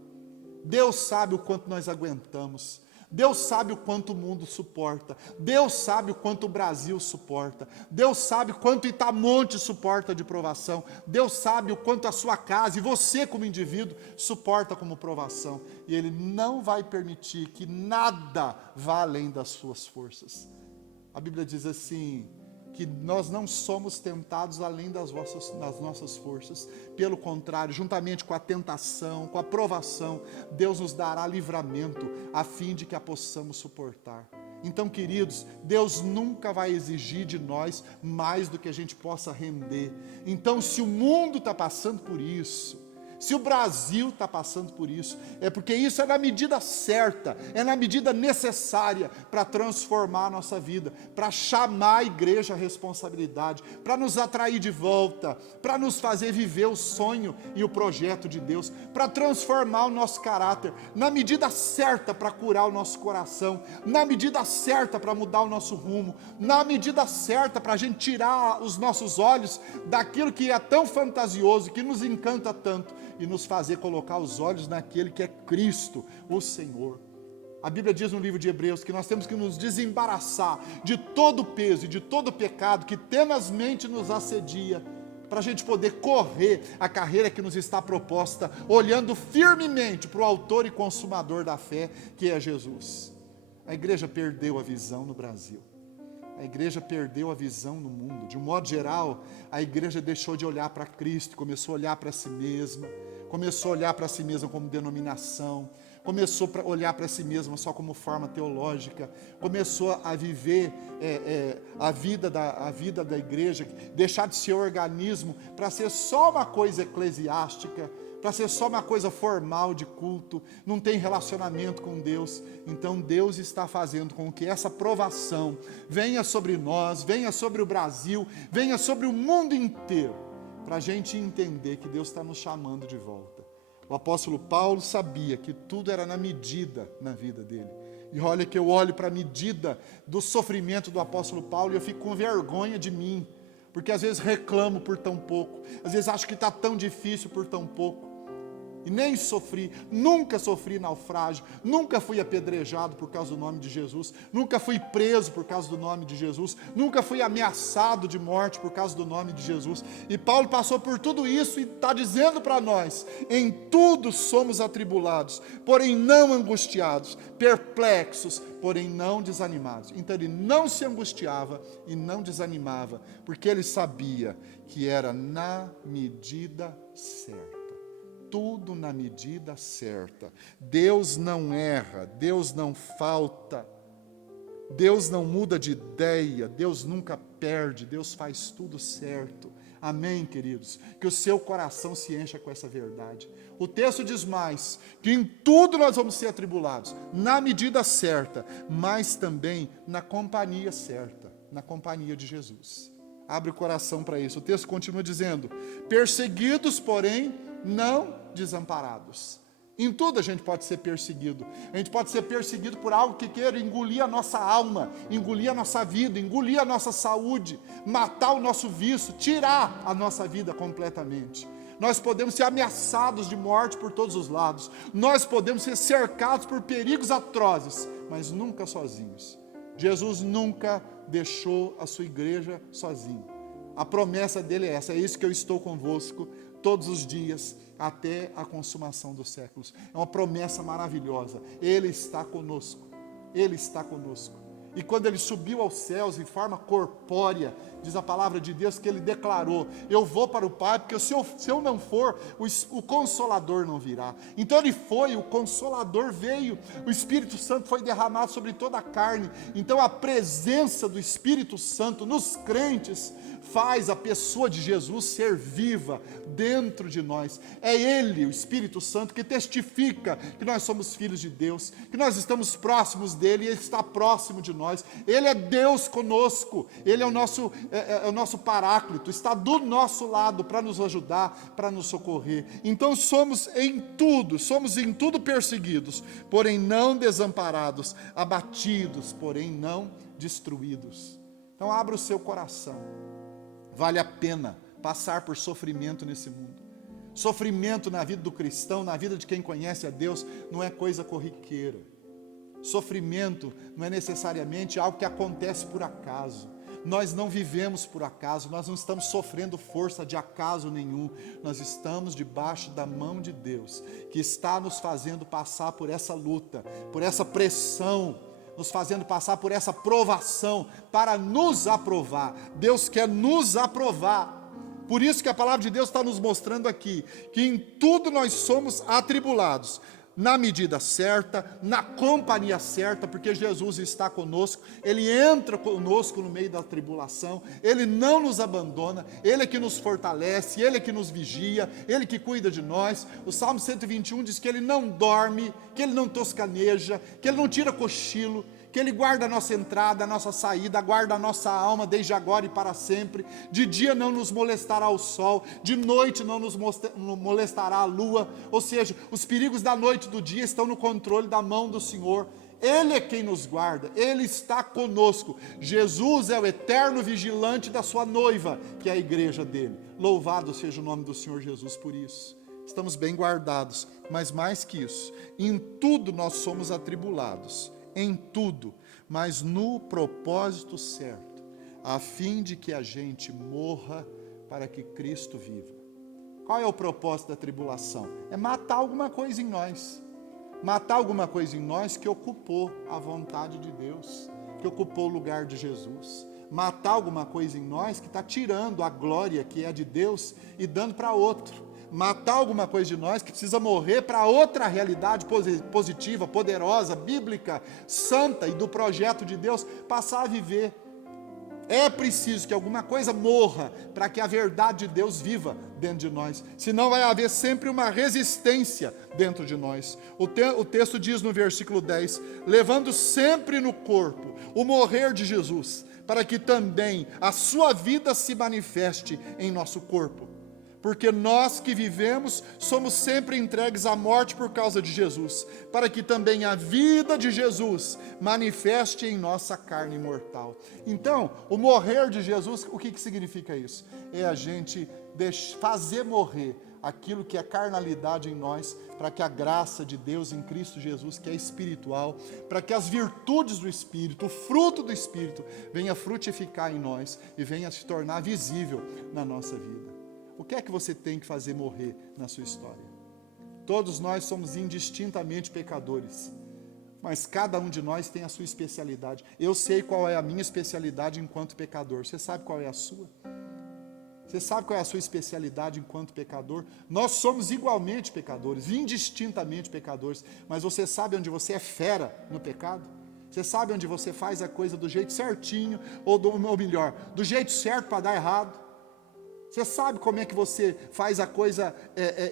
Deus sabe o quanto nós aguentamos. Deus sabe o quanto o mundo suporta. Deus sabe o quanto o Brasil suporta. Deus sabe quanto Itamonte suporta de provação. Deus sabe o quanto a sua casa e você como indivíduo suporta como provação. E Ele não vai permitir que nada vá além das suas forças. A Bíblia diz assim, que nós não somos tentados além das nossas forças. Pelo contrário, juntamente com a tentação, com a provação, Deus nos dará livramento, a fim de que a possamos suportar. Então, queridos, Deus nunca vai exigir de nós mais do que a gente possa render. Então, se o mundo está passando por isso, se o Brasil está passando por isso, é porque isso é na medida certa, é na medida necessária para transformar a nossa vida, para chamar a igreja à responsabilidade, para nos atrair de volta, para nos fazer viver o sonho e o projeto de Deus, para transformar o nosso caráter, na medida certa para curar o nosso coração, na medida certa para mudar o nosso rumo, na medida certa para a gente tirar os nossos olhos daquilo que é tão fantasioso, que nos encanta tanto, e nos fazer colocar os olhos naquele que é Cristo, o Senhor. A Bíblia diz no livro de Hebreus que nós temos que nos desembaraçar de todo o peso e de todo o pecado que tenazmente nos assedia, para a gente poder correr a carreira que nos está proposta, olhando firmemente para o autor e consumador da fé, que é Jesus. A igreja perdeu a visão no Brasil. A igreja perdeu a visão no mundo. De um modo geral, a igreja deixou de olhar para Cristo, começou a olhar para si mesma, começou a olhar para si mesma como denominação, começou a olhar para si mesma só como forma teológica, começou a viver a vida da igreja, deixar de ser organismo para ser só uma coisa eclesiástica, para ser só uma coisa formal de culto, não tem relacionamento com Deus. Então Deus está fazendo com que essa provação venha sobre nós, venha sobre o Brasil, venha sobre o mundo inteiro, para a gente entender que Deus está nos chamando de volta. O apóstolo Paulo sabia que tudo era na medida na vida dele. E olha que eu olho para a medida do sofrimento do apóstolo Paulo e eu fico com vergonha de mim, porque às vezes reclamo por tão pouco, às vezes acho que está tão difícil por tão pouco. E nem sofri, nunca sofri naufrágio, nunca fui apedrejado por causa do nome de Jesus, nunca fui preso por causa do nome de Jesus, nunca fui ameaçado de morte por causa do nome de Jesus. E Paulo passou por tudo isso e está dizendo para nós, em tudo somos atribulados, porém não angustiados, perplexos, porém não desanimados. Então ele não se angustiava e não desanimava, porque ele sabia que era na medida certa. Tudo na medida certa. Deus não erra, Deus não falta, Deus não muda de ideia, Deus nunca perde, Deus faz tudo certo. Amém, queridos? Que o seu coração se encha com essa verdade. O texto diz mais, que em tudo nós vamos ser atribulados, na medida certa, mas também na companhia certa, na companhia de Jesus. Abre o coração para isso. O texto continua dizendo, perseguidos, porém, não desamparados. Em tudo a gente pode ser perseguido. A gente pode ser perseguido por algo que queira engolir a nossa alma, engolir a nossa vida, engolir a nossa saúde, matar o nosso vício, tirar a nossa vida completamente. Nós podemos ser ameaçados de morte por todos os lados. Nós podemos ser cercados por perigos atrozes, mas nunca sozinhos. Jesus nunca deixou a sua igreja sozinho. A promessa dele é essa, é isso que eu estou convosco todos os dias, até a consumação dos séculos. É uma promessa maravilhosa. Ele está conosco. Ele está conosco. E quando ele subiu aos céus em forma corpórea, diz a palavra de Deus, que ele declarou: eu vou para o Pai, porque se eu não for, o Consolador não virá. Então ele foi, o Consolador veio, o Espírito Santo foi derramado sobre toda a carne. Então a presença do Espírito Santo nos crentes faz a pessoa de Jesus ser viva dentro de nós. É Ele, o Espírito Santo, que testifica que nós somos filhos de Deus, que nós estamos próximos dEle e Ele está próximo de nós. Ele é Deus conosco, Ele é o nosso paráclito, está do nosso lado para nos ajudar, para nos socorrer. Então somos em tudo perseguidos, porém não desamparados, abatidos, porém não destruídos. Então abra o seu coração. Vale a pena passar por sofrimento nesse mundo. Sofrimento na vida do cristão, na vida de quem conhece a Deus, não é coisa corriqueira. Sofrimento não é necessariamente algo que acontece por acaso. Nós não vivemos por acaso, nós não estamos sofrendo força de acaso nenhum. Nós estamos debaixo da mão de Deus, que está nos fazendo passar por essa luta, por essa pressão, nos fazendo passar por essa provação, para nos aprovar. Deus quer nos aprovar. Por isso que a palavra de Deus está nos mostrando aqui, que em tudo nós somos atribulados, na medida certa, na companhia certa, porque Jesus está conosco, Ele entra conosco no meio da tribulação, Ele não nos abandona, Ele é que nos fortalece, Ele é que nos vigia, Ele que cuida de nós. O Salmo 121 diz que Ele não dorme, que Ele não toscaneja, que Ele não tira cochilo, que Ele guarda a nossa entrada, a nossa saída, guarda a nossa alma desde agora e para sempre. De dia não nos molestará o sol, de noite não nos molestará a lua, ou seja, os perigos da noite e do dia estão no controle da mão do Senhor. Ele é quem nos guarda, Ele está conosco. Jesus é o eterno vigilante da sua noiva, que é a igreja dele. Louvado seja o nome do Senhor Jesus por isso. Estamos bem guardados, mas mais que isso, em tudo nós somos atribulados, em tudo, mas no propósito certo, a fim de que a gente morra para que Cristo viva. Qual é o propósito da tribulação? É matar alguma coisa em nós. Matar alguma coisa em nós que ocupou a vontade de Deus, que ocupou o lugar de Jesus. Matar alguma coisa em nós que está tirando a glória que é de Deus e dando para outro. Matar alguma coisa de nós que precisa morrer para outra realidade positiva, poderosa, bíblica, santa e do projeto de Deus passar a viver. É preciso que alguma coisa morra para que a verdade de Deus viva dentro de nós. Senão vai haver sempre uma resistência dentro de nós. O texto diz no versículo 10, levando sempre no corpo o morrer de Jesus, para que também a sua vida se manifeste em nosso corpo. Porque nós que vivemos somos sempre entregues à morte por causa de Jesus, para que também a vida de Jesus manifeste em nossa carne mortal. Então, o morrer de Jesus, o que significa isso? É a gente fazer morrer aquilo que é carnalidade em nós, para que a graça de Deus em Cristo Jesus, que é espiritual, para que as virtudes do Espírito, o fruto do Espírito, venha frutificar em nós e venha se tornar visível na nossa vida. O que é que você tem que fazer morrer na sua história? Todos nós somos indistintamente pecadores, mas cada um de nós tem a sua especialidade. Eu sei qual é a minha especialidade enquanto pecador. Você sabe qual é a sua? Você sabe qual é a sua especialidade enquanto pecador? Nós somos igualmente pecadores, indistintamente pecadores, mas você sabe onde você é fera no pecado? Você sabe onde você faz a coisa do jeito certinho, ou melhor, do jeito certo para dar errado? Você sabe como é que você faz a coisa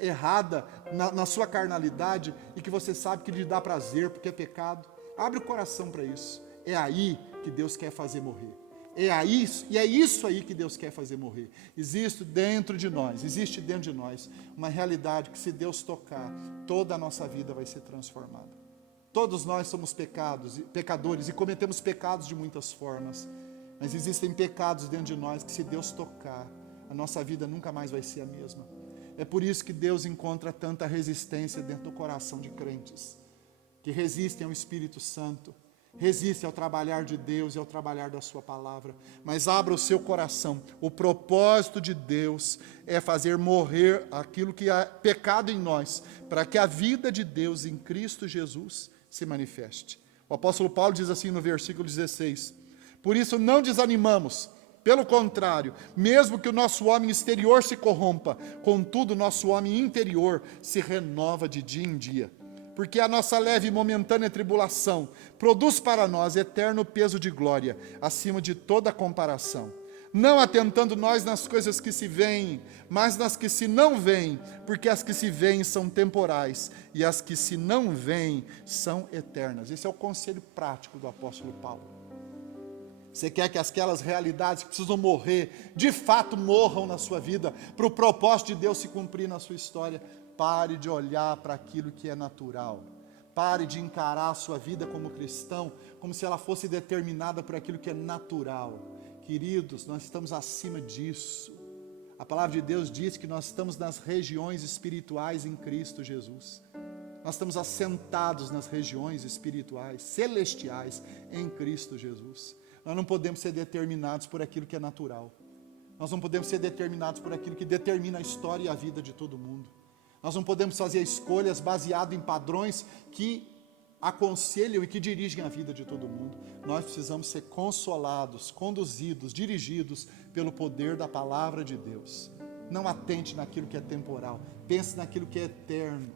errada na sua carnalidade e que você sabe que lhe dá prazer porque é pecado? Abre o coração para isso. É aí que Deus quer fazer morrer. É isso aí que Deus quer fazer morrer. Existe dentro de nós uma realidade que, se Deus tocar, toda a nossa vida vai ser transformada. Todos nós somos pecadores e cometemos pecados de muitas formas, mas existem pecados dentro de nós que, se Deus tocar, a nossa vida nunca mais vai ser a mesma. É por isso que Deus encontra tanta resistência dentro do coração de crentes, que resistem ao Espírito Santo, resistem ao trabalhar de Deus e ao trabalhar da sua palavra. Mas abra o seu coração. O propósito de Deus é fazer morrer aquilo que é pecado em nós, para que a vida de Deus em Cristo Jesus se manifeste. O apóstolo Paulo diz assim no versículo 16, por isso não desanimamos, Pelo contrário, mesmo que o nosso homem exterior se corrompa, contudo o nosso homem interior se renova de dia em dia. Porque a nossa leve e momentânea tribulação produz para nós eterno peso de glória, acima de toda comparação. Não atentando nós nas coisas que se veem, mas nas que se não veem, porque as que se veem são temporais, e as que se não veem são eternas. Esse é o conselho prático do apóstolo Paulo. Você quer que aquelas realidades que precisam morrer, de fato morram na sua vida, para o propósito de Deus se cumprir na sua história? Pare de olhar para aquilo que é natural. Pare de encarar a sua vida como cristão, como se ela fosse determinada por aquilo que é natural. Queridos, nós estamos acima disso. A palavra de Deus diz que nós estamos nas regiões espirituais em Cristo Jesus. Nós estamos assentados nas regiões espirituais, celestiais, em Cristo Jesus. Nós não podemos ser determinados por aquilo que é natural. Nós não podemos ser determinados por aquilo que determina a história e a vida de todo mundo. Nós não podemos fazer escolhas baseadas em padrões que aconselham e que dirigem a vida de todo mundo. Nós precisamos ser consolados, conduzidos, dirigidos pelo poder da palavra de Deus. Não atente naquilo que é temporal, pense naquilo que é eterno.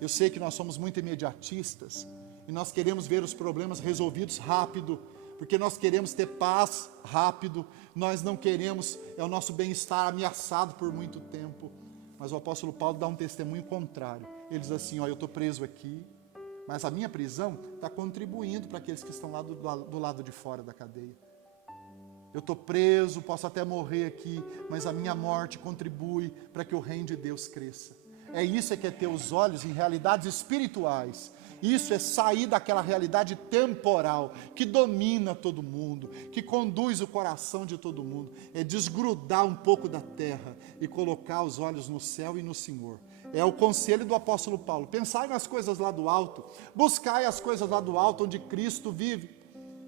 Eu sei que nós somos muito imediatistas e nós queremos ver os problemas resolvidos rápido, porque nós queremos ter paz rápido, nós não queremos o nosso bem-estar ameaçado por muito tempo. Mas o apóstolo Paulo dá um testemunho contrário. Ele diz assim, eu estou preso aqui, mas a minha prisão está contribuindo para aqueles que estão lá do lado de fora da cadeia. Eu estou preso, posso até morrer aqui, mas a minha morte contribui para que o reino de Deus cresça. É isso que é ter os olhos em realidades espirituais. Isso é sair daquela realidade temporal que domina todo mundo, que conduz o coração de todo mundo. É desgrudar um pouco da terra e colocar os olhos no céu e no Senhor. É o conselho do apóstolo Paulo. Pensai nas coisas lá do alto, buscai as coisas lá do alto onde Cristo vive.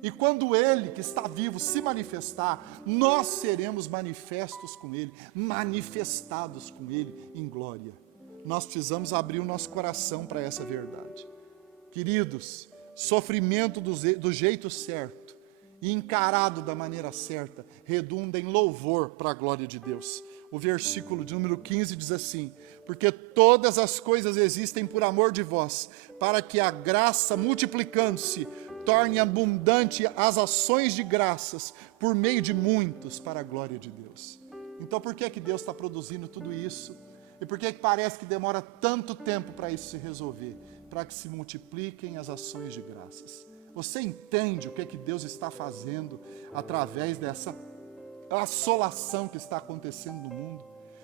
E quando Ele, que está vivo, se manifestar, nós seremos manifestos com Ele, manifestados com Ele em glória. Nós precisamos abrir o nosso coração para essa verdade. Queridos, sofrimento do jeito certo e encarado da maneira certa, redunda em louvor para a glória de Deus. O versículo de número 15 diz assim, porque todas as coisas existem por amor de vós, para que a graça, multiplicando-se, torne abundante as ações de graças, por meio de muitos, para a glória de Deus. Então por que Deus está produzindo tudo isso? E por que parece que demora tanto tempo para isso se resolver? Para que se multipliquem as ações de graças. Você entende o que Deus está fazendo através dessa assolação que está acontecendo no mundo?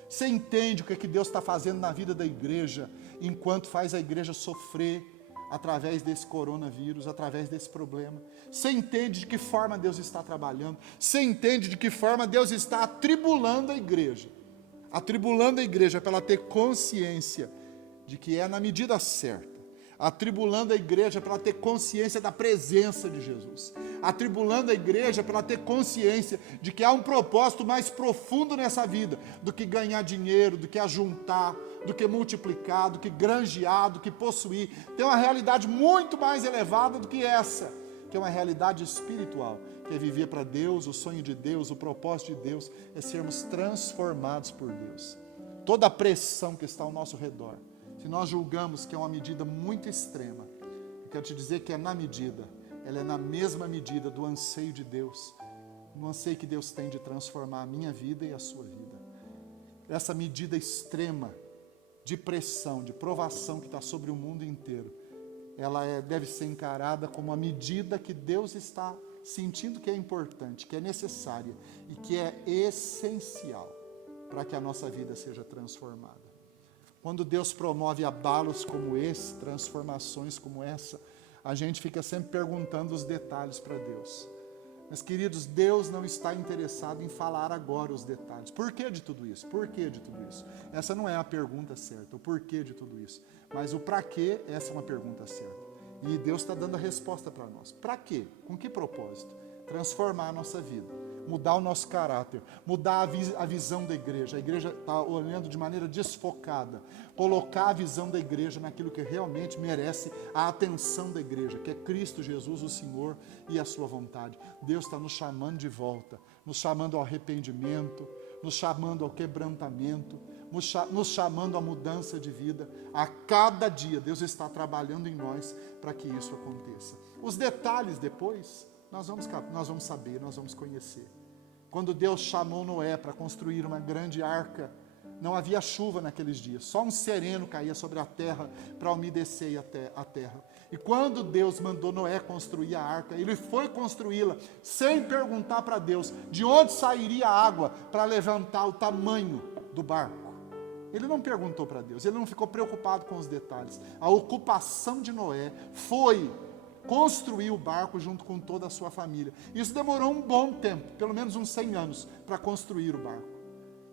Você entende o que Deus está fazendo na vida da igreja, enquanto faz a igreja sofrer através desse coronavírus, através desse problema? Você entende de que forma Deus está trabalhando? Você entende de que forma Deus está atribulando a igreja? Atribulando a igreja para ela ter consciência de que é na medida certa. Atribulando a igreja para ela ter consciência da presença de Jesus. Atribulando a igreja para ela ter consciência de que há um propósito mais profundo nessa vida do que ganhar dinheiro, do que ajuntar, do que multiplicar, do que granjear, do que possuir. Tem uma realidade muito mais elevada do que essa, que é uma realidade espiritual, que é viver para Deus, o sonho de Deus, o propósito de Deus, é sermos transformados por Deus. Toda a pressão que está ao nosso redor, se nós julgamos que é uma medida muito extrema, eu quero te dizer que é na medida, ela é na mesma medida do anseio de Deus, no anseio que Deus tem de transformar a minha vida e a sua vida. Essa medida extrema de pressão, de provação que está sobre o mundo inteiro, ela deve ser encarada como a medida que Deus está sentindo que é importante, que é necessária e que é essencial para que a nossa vida seja transformada. Quando Deus promove abalos como esse, transformações como essa, a gente fica sempre perguntando os detalhes para Deus. Mas, queridos, Deus não está interessado em falar agora os detalhes. Por que de tudo isso? Por que de tudo isso? Essa não é a pergunta certa, o porquê de tudo isso. Mas o para quê, essa é uma pergunta certa. E Deus está dando a resposta para nós. Para quê? Com que propósito? Transformar a nossa vida, mudar o nosso caráter, mudar a visão da igreja. A igreja está olhando de maneira desfocada, colocar a visão da igreja naquilo que realmente merece a atenção da igreja, que é Cristo Jesus, o Senhor e a sua vontade. Deus está nos chamando de volta nos chamando ao arrependimento, nos chamando ao quebrantamento, nos chamando à mudança de vida. A cada dia Deus está trabalhando em nós para que isso aconteça. Os detalhes depois nós vamos saber, nós vamos conhecer. Quando Deus chamou Noé para construir uma grande arca, não havia chuva naqueles dias, só um sereno caía sobre a terra para umedecer a terra. E quando Deus mandou Noé construir a arca, ele foi construí-la sem perguntar para Deus de onde sairia a água para levantar o tamanho do barco. Ele não perguntou para Deus, ele não ficou preocupado com os detalhes. A ocupação de Noé foi construir o barco junto com toda a sua família. Isso demorou um bom tempo, pelo menos uns 100 anos, para construir o barco.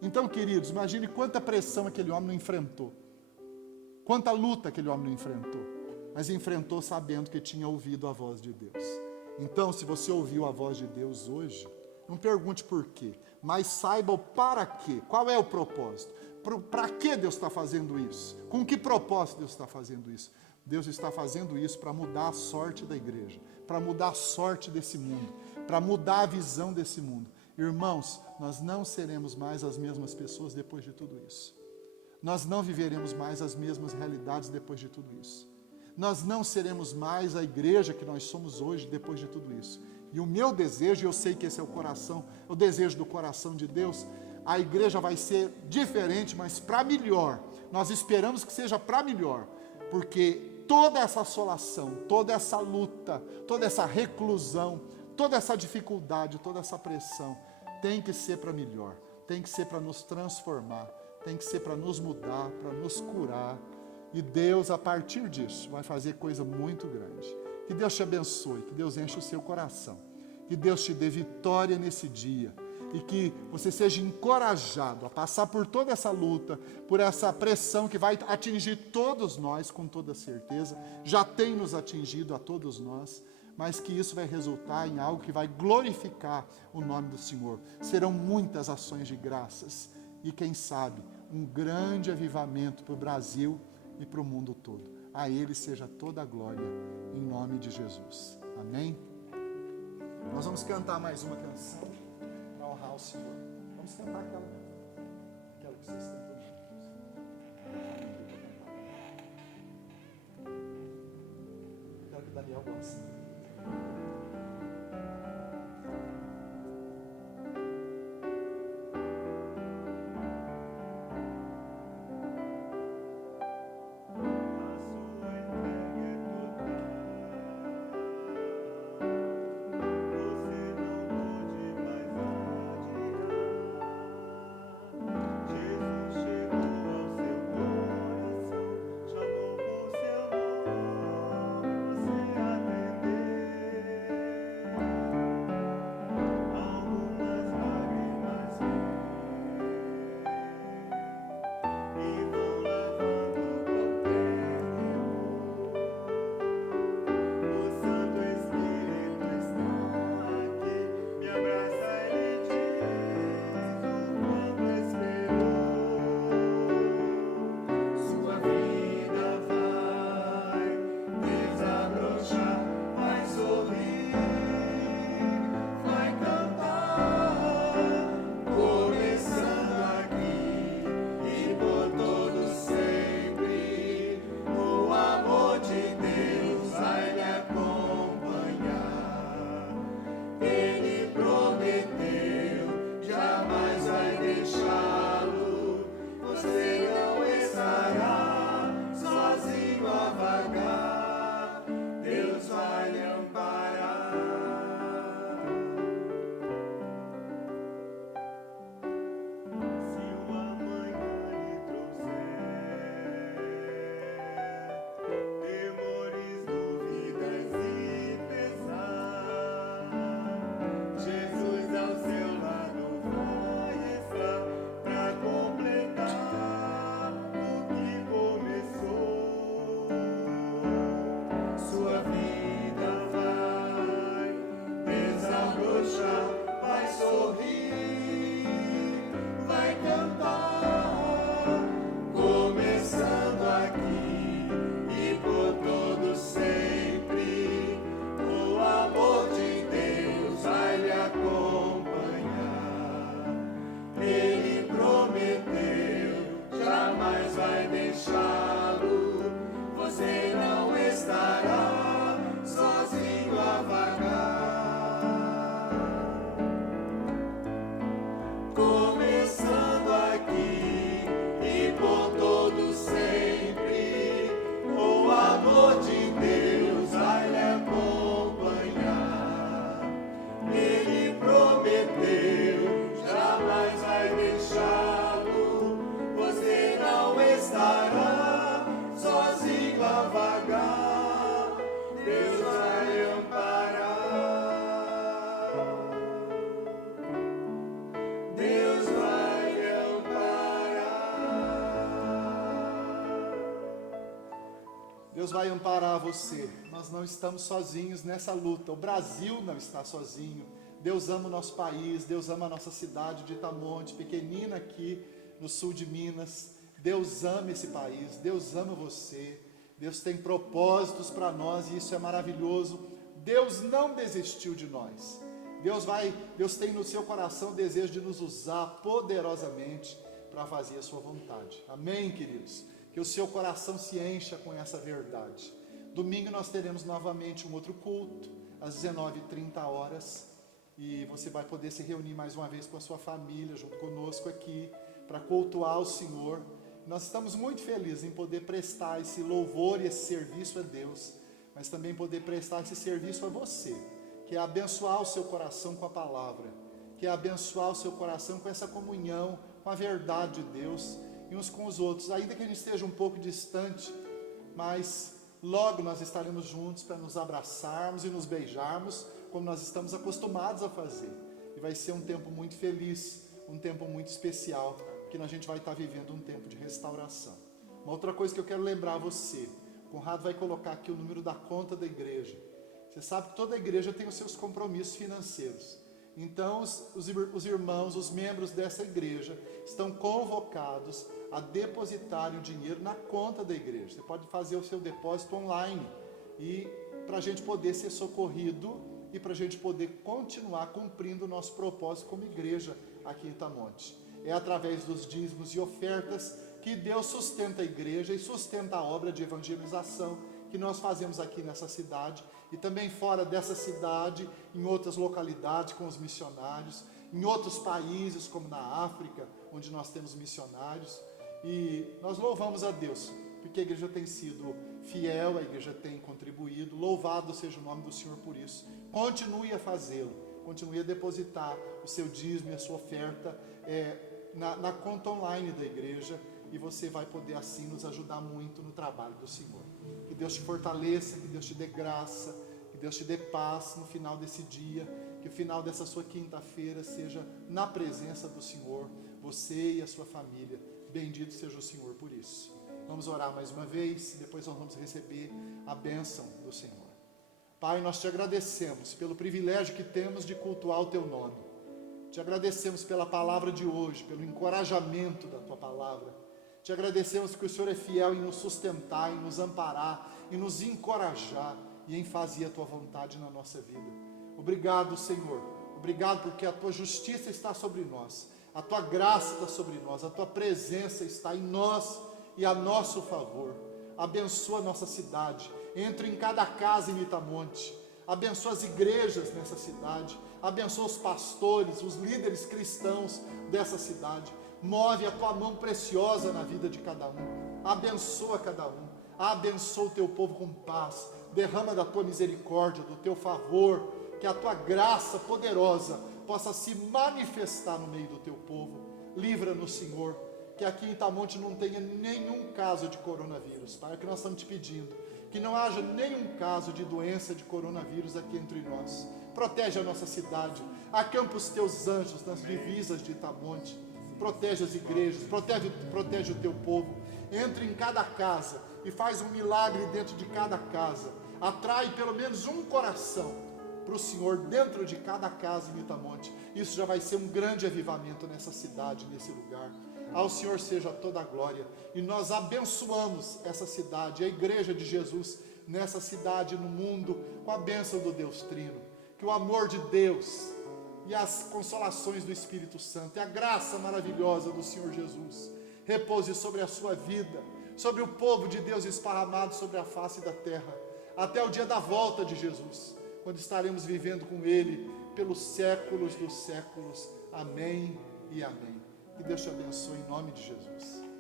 Então, queridos, imagine quanta pressão aquele homem não enfrentou. Quanta luta aquele homem não enfrentou. Mas enfrentou sabendo que tinha ouvido a voz de Deus. Então, se você ouviu a voz de Deus hoje, não pergunte por quê, mas saiba o para quê. Qual é o propósito? Para que Deus está fazendo isso? Com que propósito Deus está fazendo isso? Deus está fazendo isso para mudar a sorte da igreja, para mudar a sorte desse mundo, para mudar a visão desse mundo. Irmãos, nós não seremos mais as mesmas pessoas depois de tudo isso. Nós não viveremos mais as mesmas realidades depois de tudo isso. Nós não seremos mais a igreja que nós somos hoje depois de tudo isso. E o meu desejo, e eu sei que esse é o desejo do coração de Deus, a igreja vai ser diferente, mas para melhor. Nós esperamos que seja para melhor, porque toda essa assolação, toda essa luta, toda essa reclusão, toda essa dificuldade, toda essa pressão, tem que ser para melhor, tem que ser para nos transformar, tem que ser para nos mudar, para nos curar. E Deus, a partir disso, vai fazer coisa muito grande. Que Deus te abençoe, que Deus enche o seu coração, que Deus te dê vitória nesse dia, e que você seja encorajado a passar por toda essa luta, por essa pressão que vai atingir todos nós, com toda certeza, já tem nos atingido a todos nós, mas que isso vai resultar em algo que vai glorificar o nome do Senhor. Serão muitas ações de graças, e quem sabe, um grande avivamento para o Brasil e para o mundo todo. A Ele seja toda a glória, em nome de Jesus. Amém? Nós vamos cantar mais uma canção para honrar o Senhor. Vamos cantar aquela que vocês estão cantando. Quero que o Daniel goste. Chamou o seu nome, você atendeu. navegar, Deus vai amparar. Deus vai amparar. Deus vai amparar você. Nós não estamos sozinhos nessa luta. O Brasil não está sozinho. Deus ama o nosso país, Deus ama a nossa cidade de Itamonte, pequenina aqui no sul de Minas. Deus ama esse país, Deus ama você. Deus tem propósitos para nós e isso é maravilhoso. Deus não desistiu de nós. Deus tem no seu coração o desejo de nos usar poderosamente para fazer a sua vontade. Amém, queridos? Que o seu coração se encha com essa verdade. Domingo nós teremos novamente um outro culto, às 19h30. E você vai poder se reunir mais uma vez com a sua família, junto conosco aqui, para cultuar o Senhor. Nós estamos muito felizes em poder prestar esse louvor e esse serviço a Deus, mas também poder prestar esse serviço a você, que é abençoar o seu coração com a palavra, que é abençoar o seu coração com essa comunhão, com a verdade de Deus e uns com os outros, ainda que a gente esteja um pouco distante, mas logo nós estaremos juntos para nos abraçarmos e nos beijarmos, como nós estamos acostumados a fazer. E vai ser um tempo muito feliz, um tempo muito especial, que a gente vai estar vivendo um tempo de restauração. Uma outra coisa que eu quero lembrar a você, o Conrado vai colocar aqui o número da conta da igreja. Você sabe que toda igreja tem os seus compromissos financeiros. Então os irmãos, os membros dessa igreja estão convocados a depositarem o dinheiro na conta da igreja. Você pode fazer o seu depósito online e para a gente poder ser socorrido e para a gente poder continuar cumprindo o nosso propósito como igreja aqui em Itamonte. É através dos dízimos e ofertas que Deus sustenta a igreja e sustenta a obra de evangelização que nós fazemos aqui nessa cidade e também fora dessa cidade, em outras localidades com os missionários, em outros países como na África, onde nós temos missionários. E nós louvamos a Deus, porque a igreja tem sido fiel, a igreja tem contribuído. Louvado seja o nome do Senhor por isso. Continue a fazê-lo, continue a depositar o seu dízimo e a sua oferta na conta online da igreja, e você vai poder assim nos ajudar muito no trabalho do Senhor. Que Deus te fortaleça, que Deus te dê graça, que Deus te dê paz no final desse dia, que o final dessa sua quinta-feira seja na presença do Senhor, você e a sua família. Bendito seja o Senhor por isso. Vamos orar mais uma vez, e depois nós vamos receber a bênção do Senhor. Pai, nós te agradecemos pelo privilégio que temos de cultuar o teu nome. Te agradecemos pela palavra de hoje, pelo encorajamento da tua palavra. Te agradecemos que o Senhor é fiel em nos sustentar, em nos amparar, em nos encorajar e em fazer a tua vontade na nossa vida. Obrigado, Senhor. Obrigado porque a tua justiça está sobre nós, a tua graça está sobre nós, a tua presença está em nós e a nosso favor. Abençoa a nossa cidade. Entre em cada casa em Itamonte. Abençoa as igrejas nessa cidade. Abençoa os pastores, os líderes cristãos dessa cidade. Move a tua mão preciosa na vida de cada um. Abençoa cada um. Abençoa o teu povo com paz. Derrama da tua misericórdia, do teu favor. Que a tua graça poderosa possa se manifestar no meio do teu povo. Livra-nos, Senhor, que aqui em Itamonte não tenha nenhum caso de coronavírus. Pai, é o que nós estamos te pedindo. Que não haja nenhum caso de doença de coronavírus aqui entre nós. Protege a nossa cidade. Acampa os teus anjos nas divisas de Itamonte. Protege as igrejas, protege o teu povo. Entre em cada casa e faz um milagre dentro de cada casa. Atrai pelo menos um coração para o Senhor dentro de cada casa em Itamonte. Isso já vai ser um grande avivamento nessa cidade, nesse lugar. Ao Senhor seja toda a glória. E nós abençoamos essa cidade, a igreja de Jesus nessa cidade, no mundo, com a bênção do Deus Trino. Que o amor de Deus e as consolações do Espírito Santo e a graça maravilhosa do Senhor Jesus repouse sobre a sua vida, sobre o povo de Deus esparramado sobre a face da terra, até o dia da volta de Jesus, quando estaremos vivendo com Ele pelos séculos dos séculos. Amém e amém. Que Deus te abençoe em nome de Jesus.